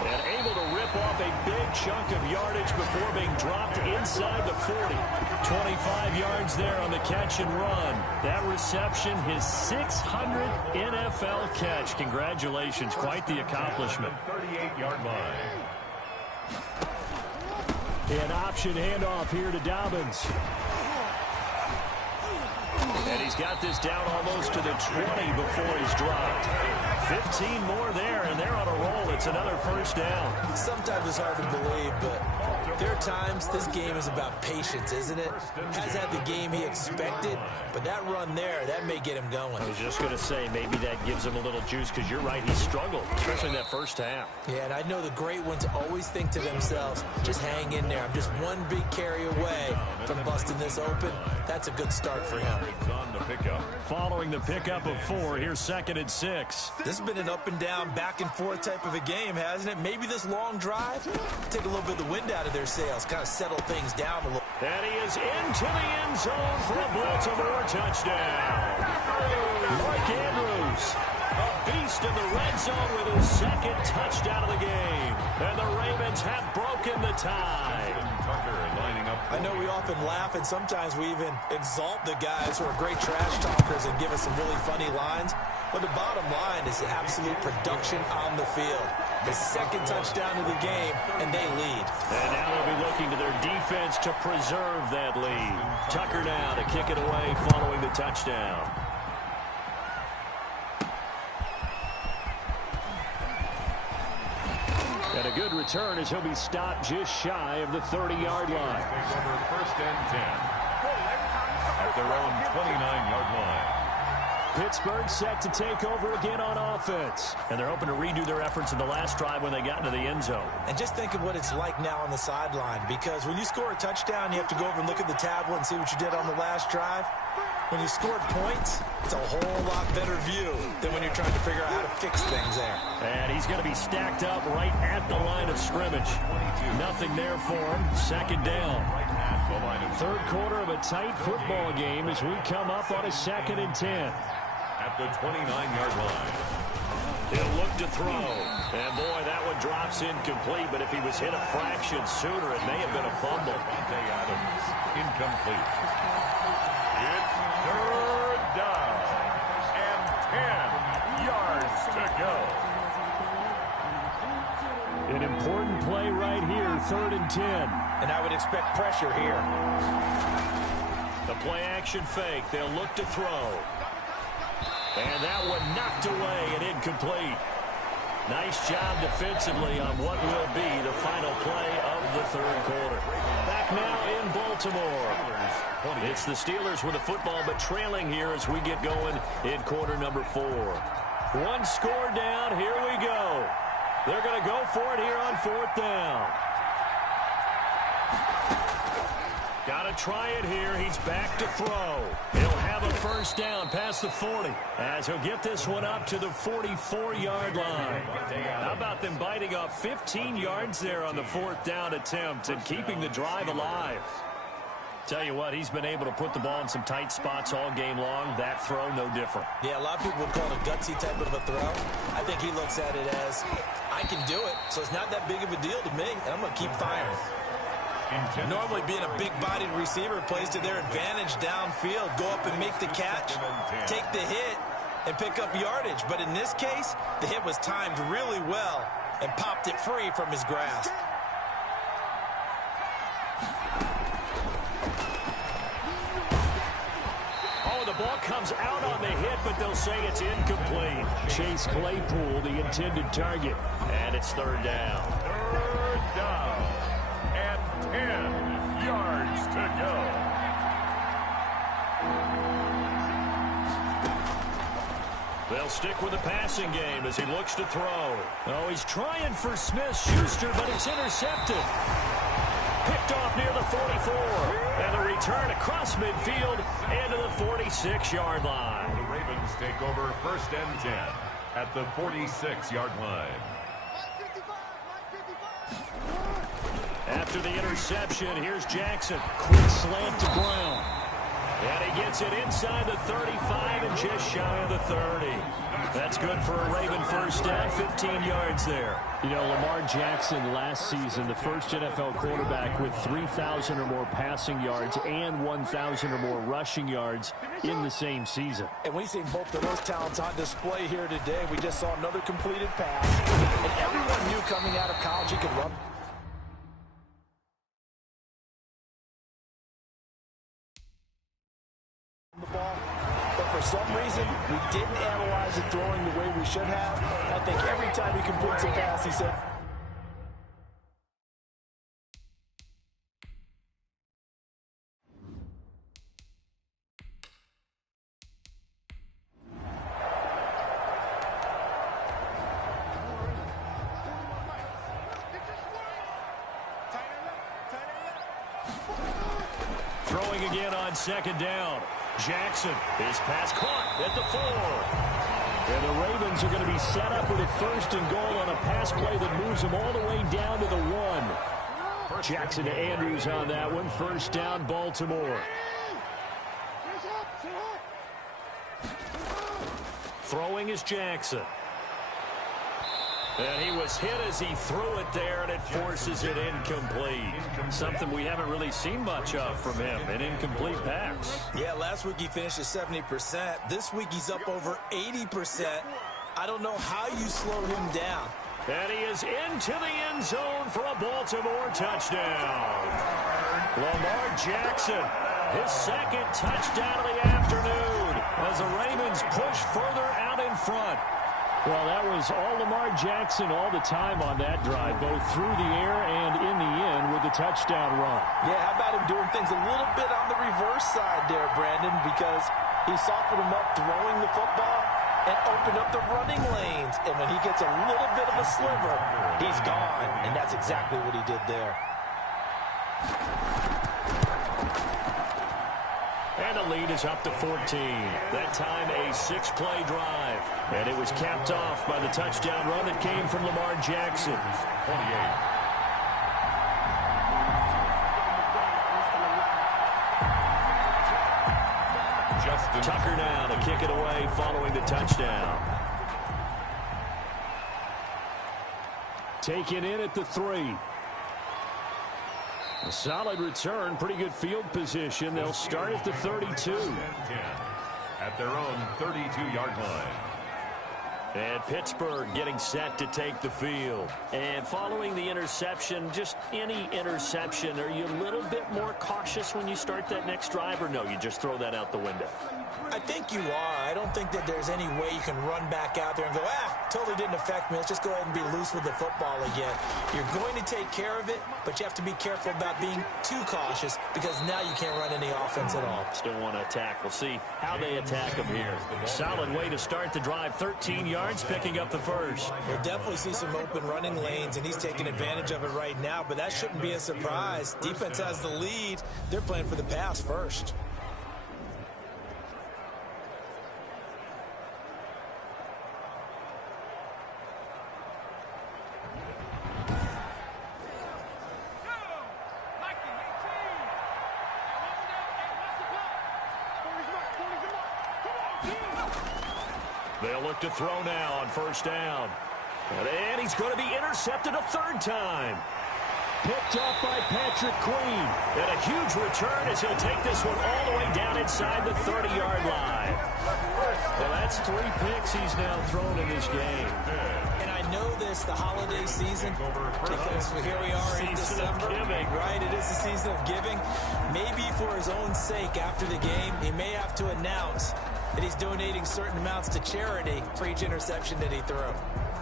And able to rip off a big chunk of yardage before being dropped inside the 40. 25 yards there on the catch and run. That reception, his 600th NFL catch. Congratulations. Quite the accomplishment. 38-yard line. An option handoff here to Dobbins. And he's got this down almost to the 20 before he's dropped. 15 more there, and they're on a roll. It's another 1st down. Sometimes it's hard to believe, but there are times this game is about patience, isn't it? Has had the game he expected, but that run there, that may get him going. I was just going to say, maybe that gives him a little juice, because you're right, he struggled, especially in that 1st half. Yeah, and I know the great ones always think to themselves, just hang in there. I'm just one big carry away from busting this open. That's a good start for him. On the pickup. Following the pickup of 4, here's 2nd and 6. This has been an up and down, back and forth type of a game, hasn't it? Maybe this long drive, take a little bit of the wind out of their sails, kind of settle things down a little. And he is into the end zone for a Baltimore touchdown. Mark Andrews goes. A beast in the red zone with his second touchdown of the game. And the Ravens have broken the tie. I know we often laugh, and sometimes we even exalt the guys who are great trash talkers and give us some really funny lines. But the bottom line is the absolute production on the field. The second touchdown of the game, and they lead. And now they'll be looking to their defense to preserve that lead. Tucker now to kick it away following the touchdown. And a good return as he'll be stopped just shy of the 30-yard line. Over first and 10 at their own 29-yard line. Pittsburgh set to take over again on offense. And they're hoping to redo their efforts in the last drive when they got into the end zone. And just think of what it's like now on the sideline, because when you score a touchdown, you have to go over and look at the tablet and see what you did on the last drive. When you scored points, it's a whole lot better view than when you're trying to figure out how to fix things there. And he's going to be stacked up right at the line of scrimmage. Nothing there for him. Second down. Third quarter of a tight football game as we come up on a 2nd and 10. At the 29-yard line. He'll look to throw. And, boy, that one drops incomplete. But if he was hit a fraction sooner, it may have been a fumble. Adams, incomplete. It's third down. And 10 yards to go. An important play right here, 3rd and 10. And I would expect pressure here. The play-action fake. They'll look to throw. And that one knocked away and incomplete. Nice job defensively on what will be the final play of the third quarter. Back now in Baltimore. It's the Steelers with the football, but trailing here as we get going in quarter number 4. One score down. Here we go. They're going to go for it here on 4th down. Got to try it here. He's back to throw. He'll have a first down past the 40 as he'll get this one up to the 44-yard line. How about them biting off 15 yards there on the 4th down attempt and keeping the drive alive? Tell you what, he's been able to put the ball in some tight spots all game long. That throw, no different. Yeah, a lot of people would call it a gutsy type of a throw. I think he looks at it as, I can do it, so it's not that big of a deal to me, and I'm going to keep firing. Normally being a big-bodied receiver plays to their advantage downfield. Go up and make the catch, take the hit, and pick up yardage. But in this case, the hit was timed really well and popped it free from his grasp. Oh, the ball comes out on the hit, but they'll say it's incomplete. Chase Claypool, the intended target. And it's 3rd down. 3rd down. 10 yards to go. They'll stick with the passing game as he looks to throw. Oh, he's trying for Smith-Schuster, but it's intercepted. Picked off near the 44. And the return across midfield into the 46-yard line. The Ravens take over 1st and 10 at the 46-yard line. After the interception, here's Jackson. Quick slant to Brown. And he gets it inside the 35 and just shy of the 30. That's good for a Raven first down, 15 yards there. You know, Lamar Jackson last season, the first NFL quarterback with 3,000 or more passing yards and 1,000 or more rushing yards in the same season. And we've seen both of those talents on display here today. We just saw another completed pass. And everyone knew coming out of college he could run the ball, but for some reason we didn't analyze it throwing the way we should have. I think every time he completes a pass, he said, Throwing again on 2nd down. Jackson, his pass caught at the 4. And the Ravens are going to be set up with a 1st and goal on a pass play that moves them all the way down to the 1. Jackson to Andrews on that one. 1st down, Baltimore. Throwing is Jackson. And he was hit as he threw it there, and it forces it incomplete. Something we haven't really seen much of from him, an incomplete pass. Yeah, last week he finished at 70%. This week he's up over 80%. I don't know how you slow him down. And he is into the end zone for a Baltimore touchdown. Lamar Jackson, his second touchdown of the afternoon as the Ravens push further out in front. Well, that was all Lamar Jackson all the time on that drive, both through the air and in the end with the touchdown run. Yeah, how about him doing things a little bit on the reverse side there, Brandon, because he softened him up throwing the football and opened up the running lanes. And when he gets a little bit of a sliver, he's gone. And that's exactly what he did there. And the lead is up to 14. That time a 6-play drive. And it was capped off by the touchdown run that came from Lamar Jackson. 28. Tucker now to kick it away following the touchdown. Taken in at the 3. A solid return, pretty good field position. They'll start at the 32. At their own 32-yard line. And Pittsburgh getting set to take the field. And following the interception, just any interception, are you a little bit more cautious when you start that next drive, or no, you just throw that out the window? I think you are. I don't think that there's any way you can run back out there and go, totally didn't affect me. Let's just go ahead and be loose with the football again. You're going to take care of it, but you have to be careful about being too cautious because now you can't run any offense at all. Still want to attack. We'll see how they attack them here. Solid way to start the drive. 13 yards, picking up the first. We'll definitely see some open running lanes, and he's taking advantage of it right now, but that shouldn't be a surprise. Defense has the lead. They're playing for the pass first. They'll look to throw now on first down. And he's going to be intercepted a third time. Picked up by Patrick Queen. And a huge return as he'll take this one all the way down inside the 30-yard line. Well, that's 3 picks he's now thrown in this game. And I know this, the holiday season, because here we are in December. Right, it is the season of giving. Maybe for his own sake after the game, he may have to announce that he's donating certain amounts to charity for each interception that he threw.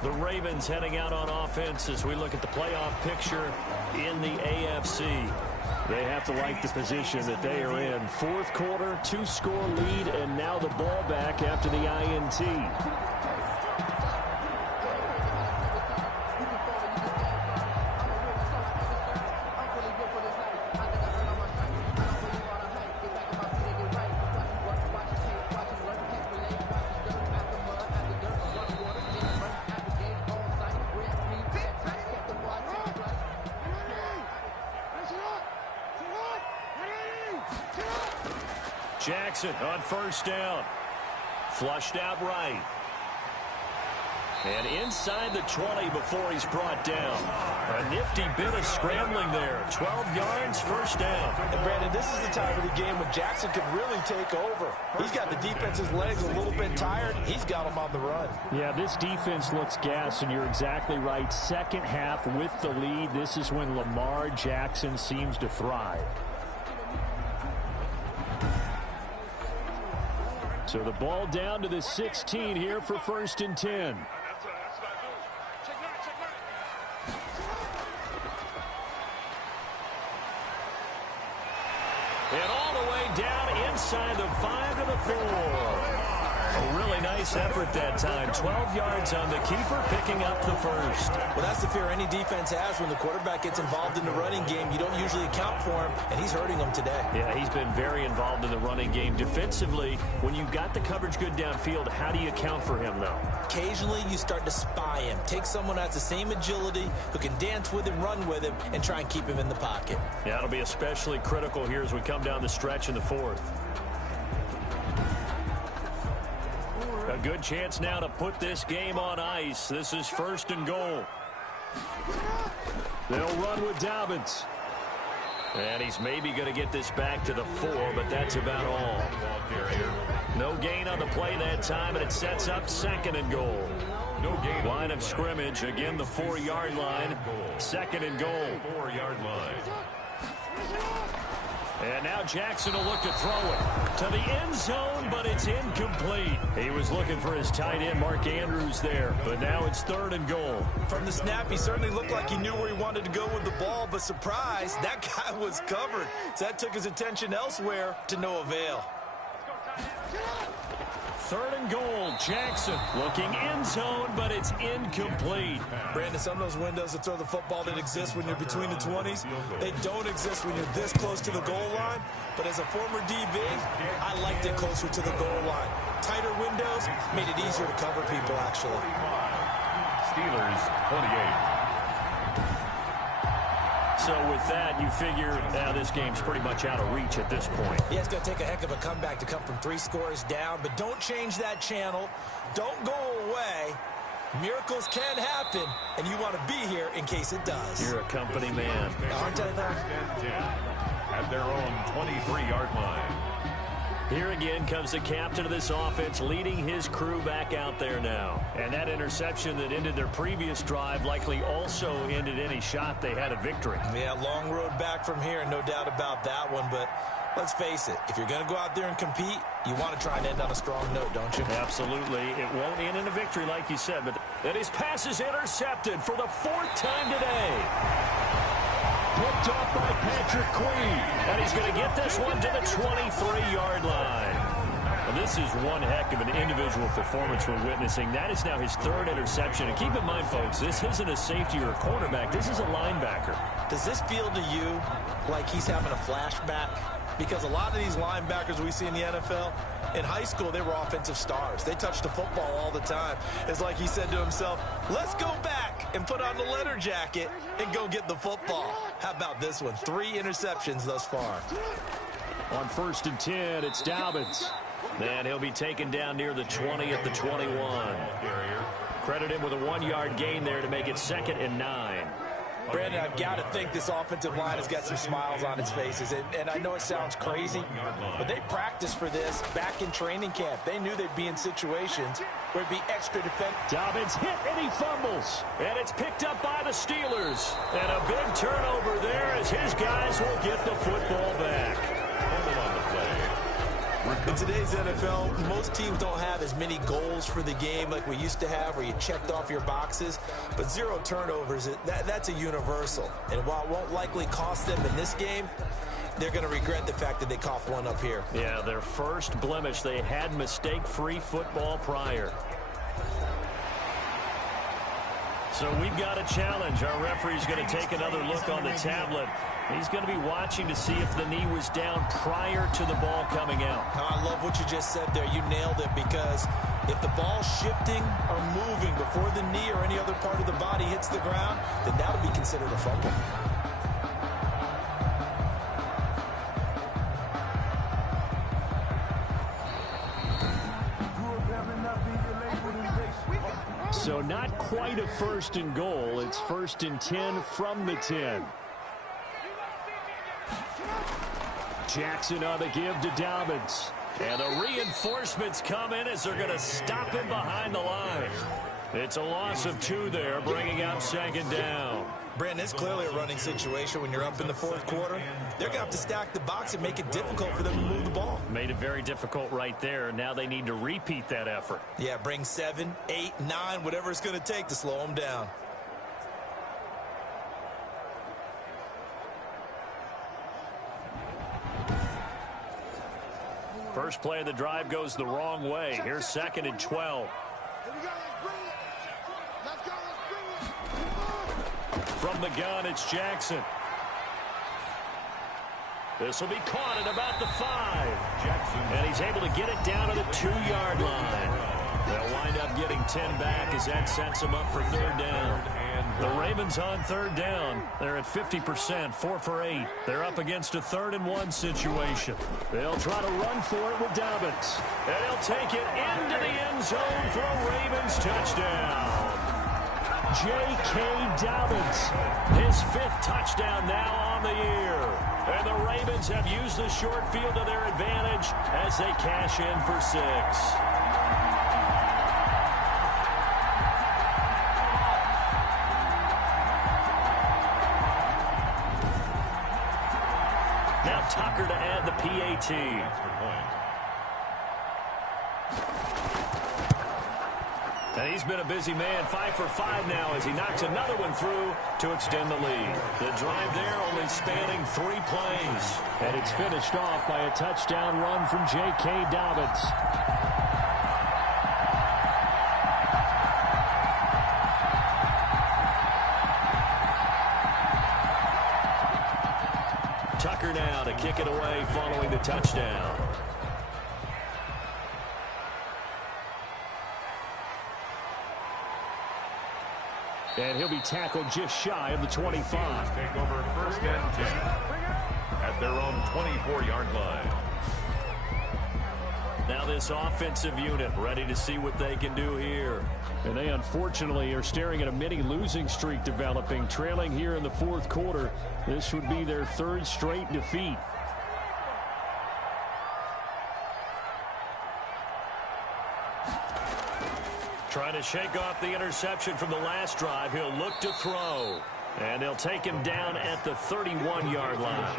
The Ravens heading out on offense as we look at the playoff picture in the AFC. They have to like the position that they are in. Fourth quarter, 2-score lead, and now the ball back after the INT. Jackson on first down. Flushed out right. And inside the 20 before he's brought down. A nifty bit of scrambling there. 12 yards, first down. And Brandon, this is the time of the game when Jackson could really take over. He's got the defense's legs a little bit tired. He's got them on the run. Yeah, this defense looks gassed, and you're exactly right. Second half with the lead, this is when Lamar Jackson seems to thrive. So the ball down to the 16 here for 1st and 10. And all the way down inside the 5 to the 4. A really nice effort that time. 12 yards on the keeper, picking up the first. Well, that's the fear any defense has when the quarterback gets involved in the running game. You don't usually account for him, and he's hurting them today. Yeah, he's been very involved in the running game. Defensively, when you've got the coverage good downfield, how do you account for him, though? Occasionally, you start to spy him. Take someone that's the same agility, who can dance with him, run with him, and try and keep him in the pocket. Yeah, it'll be especially critical here as we come down the stretch in the 4th. A good chance now to put this game on ice. This is 1st and goal. They'll run with Dobbins. And he's maybe going to get this back to the 4, but that's about all. No gain on the play that time, and it sets up 2nd and goal. No gain. Line of scrimmage, again the 4-yard line. 2nd and goal. 4-yard line. And now Jackson will look to throw it to the end zone, but it's incomplete. He was looking for his tight end, Mark Andrews, there, but now it's 3rd and goal. From the snap, he certainly looked like he knew where he wanted to go with the ball, but surprise, that guy was covered. So that took his attention elsewhere to no avail. 3rd and goal, Jackson looking end zone, but it's incomplete. Brandon, some of those windows to throw the football that exist when you're between the 20s, they don't exist when you're this close to the goal line. But as a former DB, I liked it closer to the goal line. Tighter windows made it easier to cover people, actually. Steelers 28. So with that, you figure this game's pretty much out of reach at this point. Yeah, it's going to take a heck of a comeback to come from 3 scores down, but don't change that channel. Don't go away. Miracles can happen, and you want to be here in case it does. You're a company man. Aren't I, though? At their own 23-yard line. Here again comes the captain of this offense, leading his crew back out there now. And that interception that ended their previous drive likely also ended any shot they had at victory. Yeah, long road back from here, no doubt about that one. But let's face it, if you're going to go out there and compete, you want to try and end on a strong note, don't you? Absolutely. It won't end in a victory like you said, but that his pass is intercepted for the 4th time today. Picked off by Patrick Queen. And he's going to get this one to the 23-yard line. And this is one heck of an individual performance we're witnessing. That is now his 3rd interception. And keep in mind, folks, this isn't a safety or a cornerback. This is a linebacker. Does this feel to you like he's having a flashback? Because a lot of these linebackers we see in the NFL, in high school, they were offensive stars. They touched the football all the time. It's like he said to himself, let's go back and put on the leather jacket and go get the football. How about this one? 3 interceptions thus far. On 1st and 10, it's Dobbins. And he'll be taken down near the 20 at the 21. Credit him with a 1-yard gain there to make it 2nd and 9. Brandon, I've got to think this offensive line has got some smiles on its faces. And I know it sounds crazy, but they practiced for this back in training camp. They knew they'd be in situations where it'd be extra defense. Dobbins hit and he fumbles. And it's picked up by the Steelers. And a big turnover there as his guys will get the football back. In today's NFL, most teams don't have as many goals for the game like we used to have where you checked off your boxes. But 0 turnovers, that's a universal. And while it won't likely cost them in this game, they're going to regret the fact that they coughed one up here. Yeah, their first blemish. They had mistake-free football prior. So we've got a challenge. Our referee's going to take another look on the tablet. He's going to be watching to see if the knee was down prior to the ball coming out. I love what you just said there. You nailed it, because if the ball's shifting or moving before the knee or any other part of the body hits the ground, then that would be considered a fumble. So not quite a 1st and goal. It's 1st and 10 from the 10. Jackson on the give to Dobbins. And the reinforcements come in as they're going to stop him behind the line. It's a loss of 2 there, bringing out 2nd down. Brandon, it's clearly a running situation when you're up in the 4th quarter. They're going to have to stack the box and make it difficult for them to move the ball. Made it very difficult right there. Now they need to repeat that effort. Yeah, bring 7, 8, 9, whatever it's going to take to slow them down. First play of the drive goes the wrong way. Here's 2nd and 12. From the gun, it's Jackson. This will be caught at about the 5. And he's able to get it down to the 2-yard line. They'll wind up getting 10 back as that sets him up for 3rd down. The Ravens on third down. They're at 50%, 4 for 8. They're up against a 3rd-and-1 situation. They'll try to run for it with Dobbins. And he'll take it into the end zone for a Ravens touchdown. J.K. Dobbins. His 5th touchdown now on the year. And the Ravens have used the short field to their advantage as they cash in for 6. Now Tucker to add the PAT. And he's been a busy man, 5 for 5 now as he knocks another one through to extend the lead. The drive there only spanning 3 plays. And it's finished off by a touchdown run from J.K. Dobbins. Tucker now to kick it away following the touchdown. And he'll be tackled just shy of the 25. Take over 1st and 10 at their own 24-yard line. Now this offensive unit ready to see what they can do here. And they unfortunately are staring at a mini losing streak developing, trailing here in the 4th quarter. This would be their 3rd straight defeat. Trying to shake off the interception from the last drive. He'll look to throw. And they'll take him down at the 31-yard line.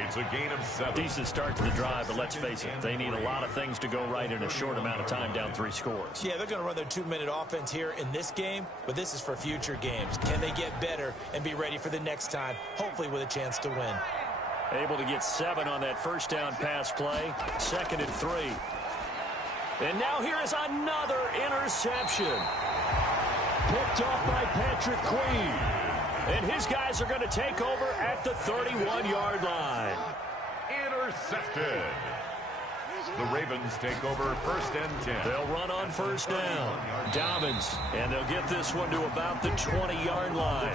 It's a gain of 7. Decent start to the drive, but let's face it, they need a lot of things to go right in a short amount of time down 3 scores. Yeah, they're going to run their 2-minute offense here in this game, but this is for future games. Can they get better and be ready for the next time, hopefully with a chance to win? Able to get 7 on that 1st down pass play. 2nd and 3. And now here is another interception. Picked off by Patrick Queen. And his guys are going to take over at the 31-yard line. Intercepted. The Ravens take over 1st and 10. They'll run on 1st down. Dobbins, and they'll get this one to about the 20-yard line.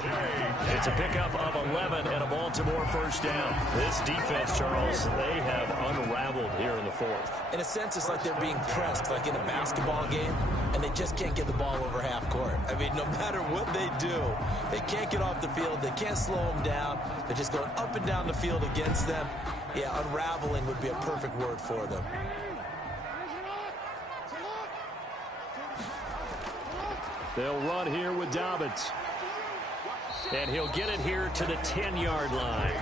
It's a pickup of 11 and a Baltimore 1st down. This defense, Charles, they have unraveled here in the 4th. In a sense, it's like they're being pressed, like in a basketball game, and they just can't get the ball over half court. I mean, no matter what they do, they can't get off the field. They can't slow them down. They're just going up and down the field against them. Yeah, unraveling would be a perfect word for them. They'll run here with Dobbins. And he'll get it here to the 10-yard line.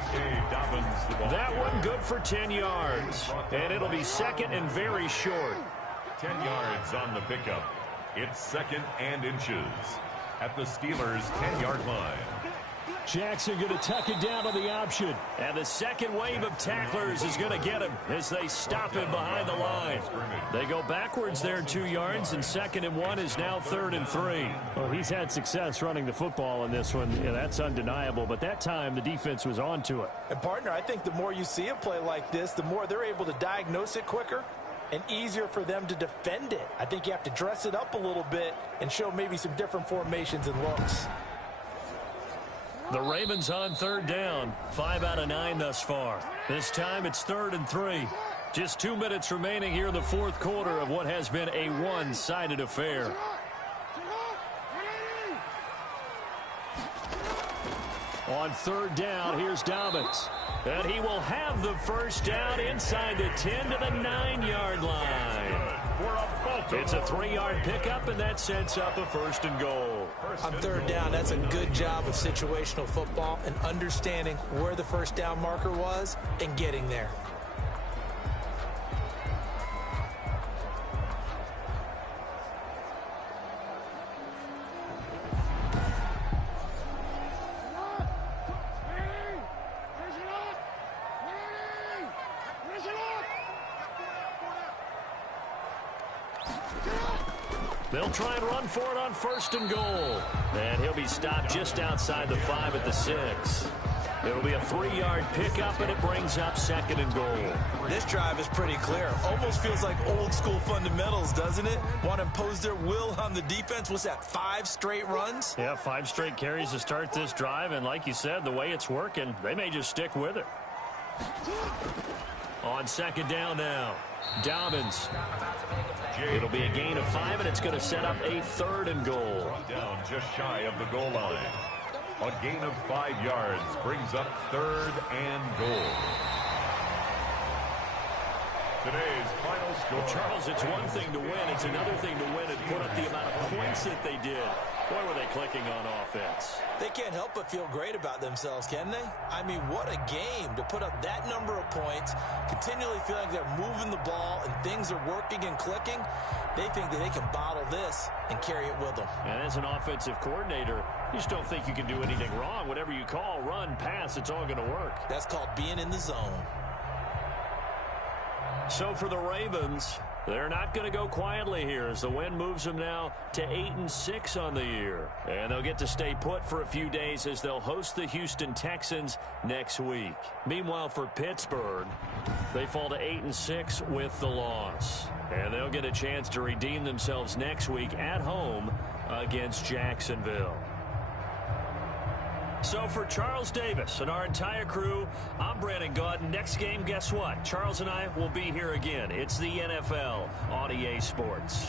That one good for 10 yards. And it'll be 2nd and very short. 10 yards on the pickup. It's 2nd and inches at the Steelers' 10-yard line. Jackson going to tuck it down on the option. And the second wave of tacklers is going to get him as they stop him behind the line. They go backwards there 2 yards, and 2nd and 1 is now 3rd and 3. Well, he's had success running the football in this one. Yeah, that's undeniable. But that time, the defense was on to it. And, partner, I think the more you see a play like this, the more they're able to diagnose it quicker and easier for them to defend it. I think you have to dress it up a little bit and show maybe some different formations and looks. The Ravens on 3rd down. 5 out of 9 thus far. This time it's 3rd and 3. Just 2 minutes remaining here in the 4th quarter of what has been a one-sided affair. On 3rd down, here's Dobbins. And he will have the 1st down inside the 10 to the 9-yard line. It's a 3-yard pickup, and that sets up a 1st and goal. On 3rd down, that's a good job of situational football and understanding where the 1st down marker was and getting there. They'll try and run for it on 1st and goal. And he'll be stopped just outside the 5 at the 6. It'll be a 3-yard pickup, and it brings up 2nd and goal. This drive is pretty clear. Almost feels like old school fundamentals, doesn't it? Want to impose their will on the defense. What's that, 5 straight runs? Yeah, 5 straight carries to start this drive, and like you said, the way it's working, they may just stick with it. On 2nd down now, Dobbins. It'll be a gain of 5, and it's going to set up a 3rd and goal. Down just shy of the goal line. A gain of 5 yards brings up 3rd and goal. Today's final score. Well, Charles, it's one thing to win. It's another thing to win and put up the amount of points that they did. Boy, were they clicking on offense. They can't help but feel great about themselves, can they? I mean, what a game to put up that number of points, continually feeling like they're moving the ball and things are working and clicking. They think that they can bottle this and carry it with them. And as an offensive coordinator, you just don't think you can do anything wrong. Whatever you call, run, pass, it's all going to work. That's called being in the zone. So for the Ravens, they're not going to go quietly here as the win moves them now to 8-6 on the year. And they'll get to stay put for a few days as they'll host the Houston Texans next week. Meanwhile, for Pittsburgh, they fall to 8-6 with the loss. And they'll get a chance to redeem themselves next week at home against Jacksonville. So for Charles Davis and our entire crew, I'm Brandon Gaudin. Next game, guess what? Charles and I will be here again. It's the NFL on EA Sports.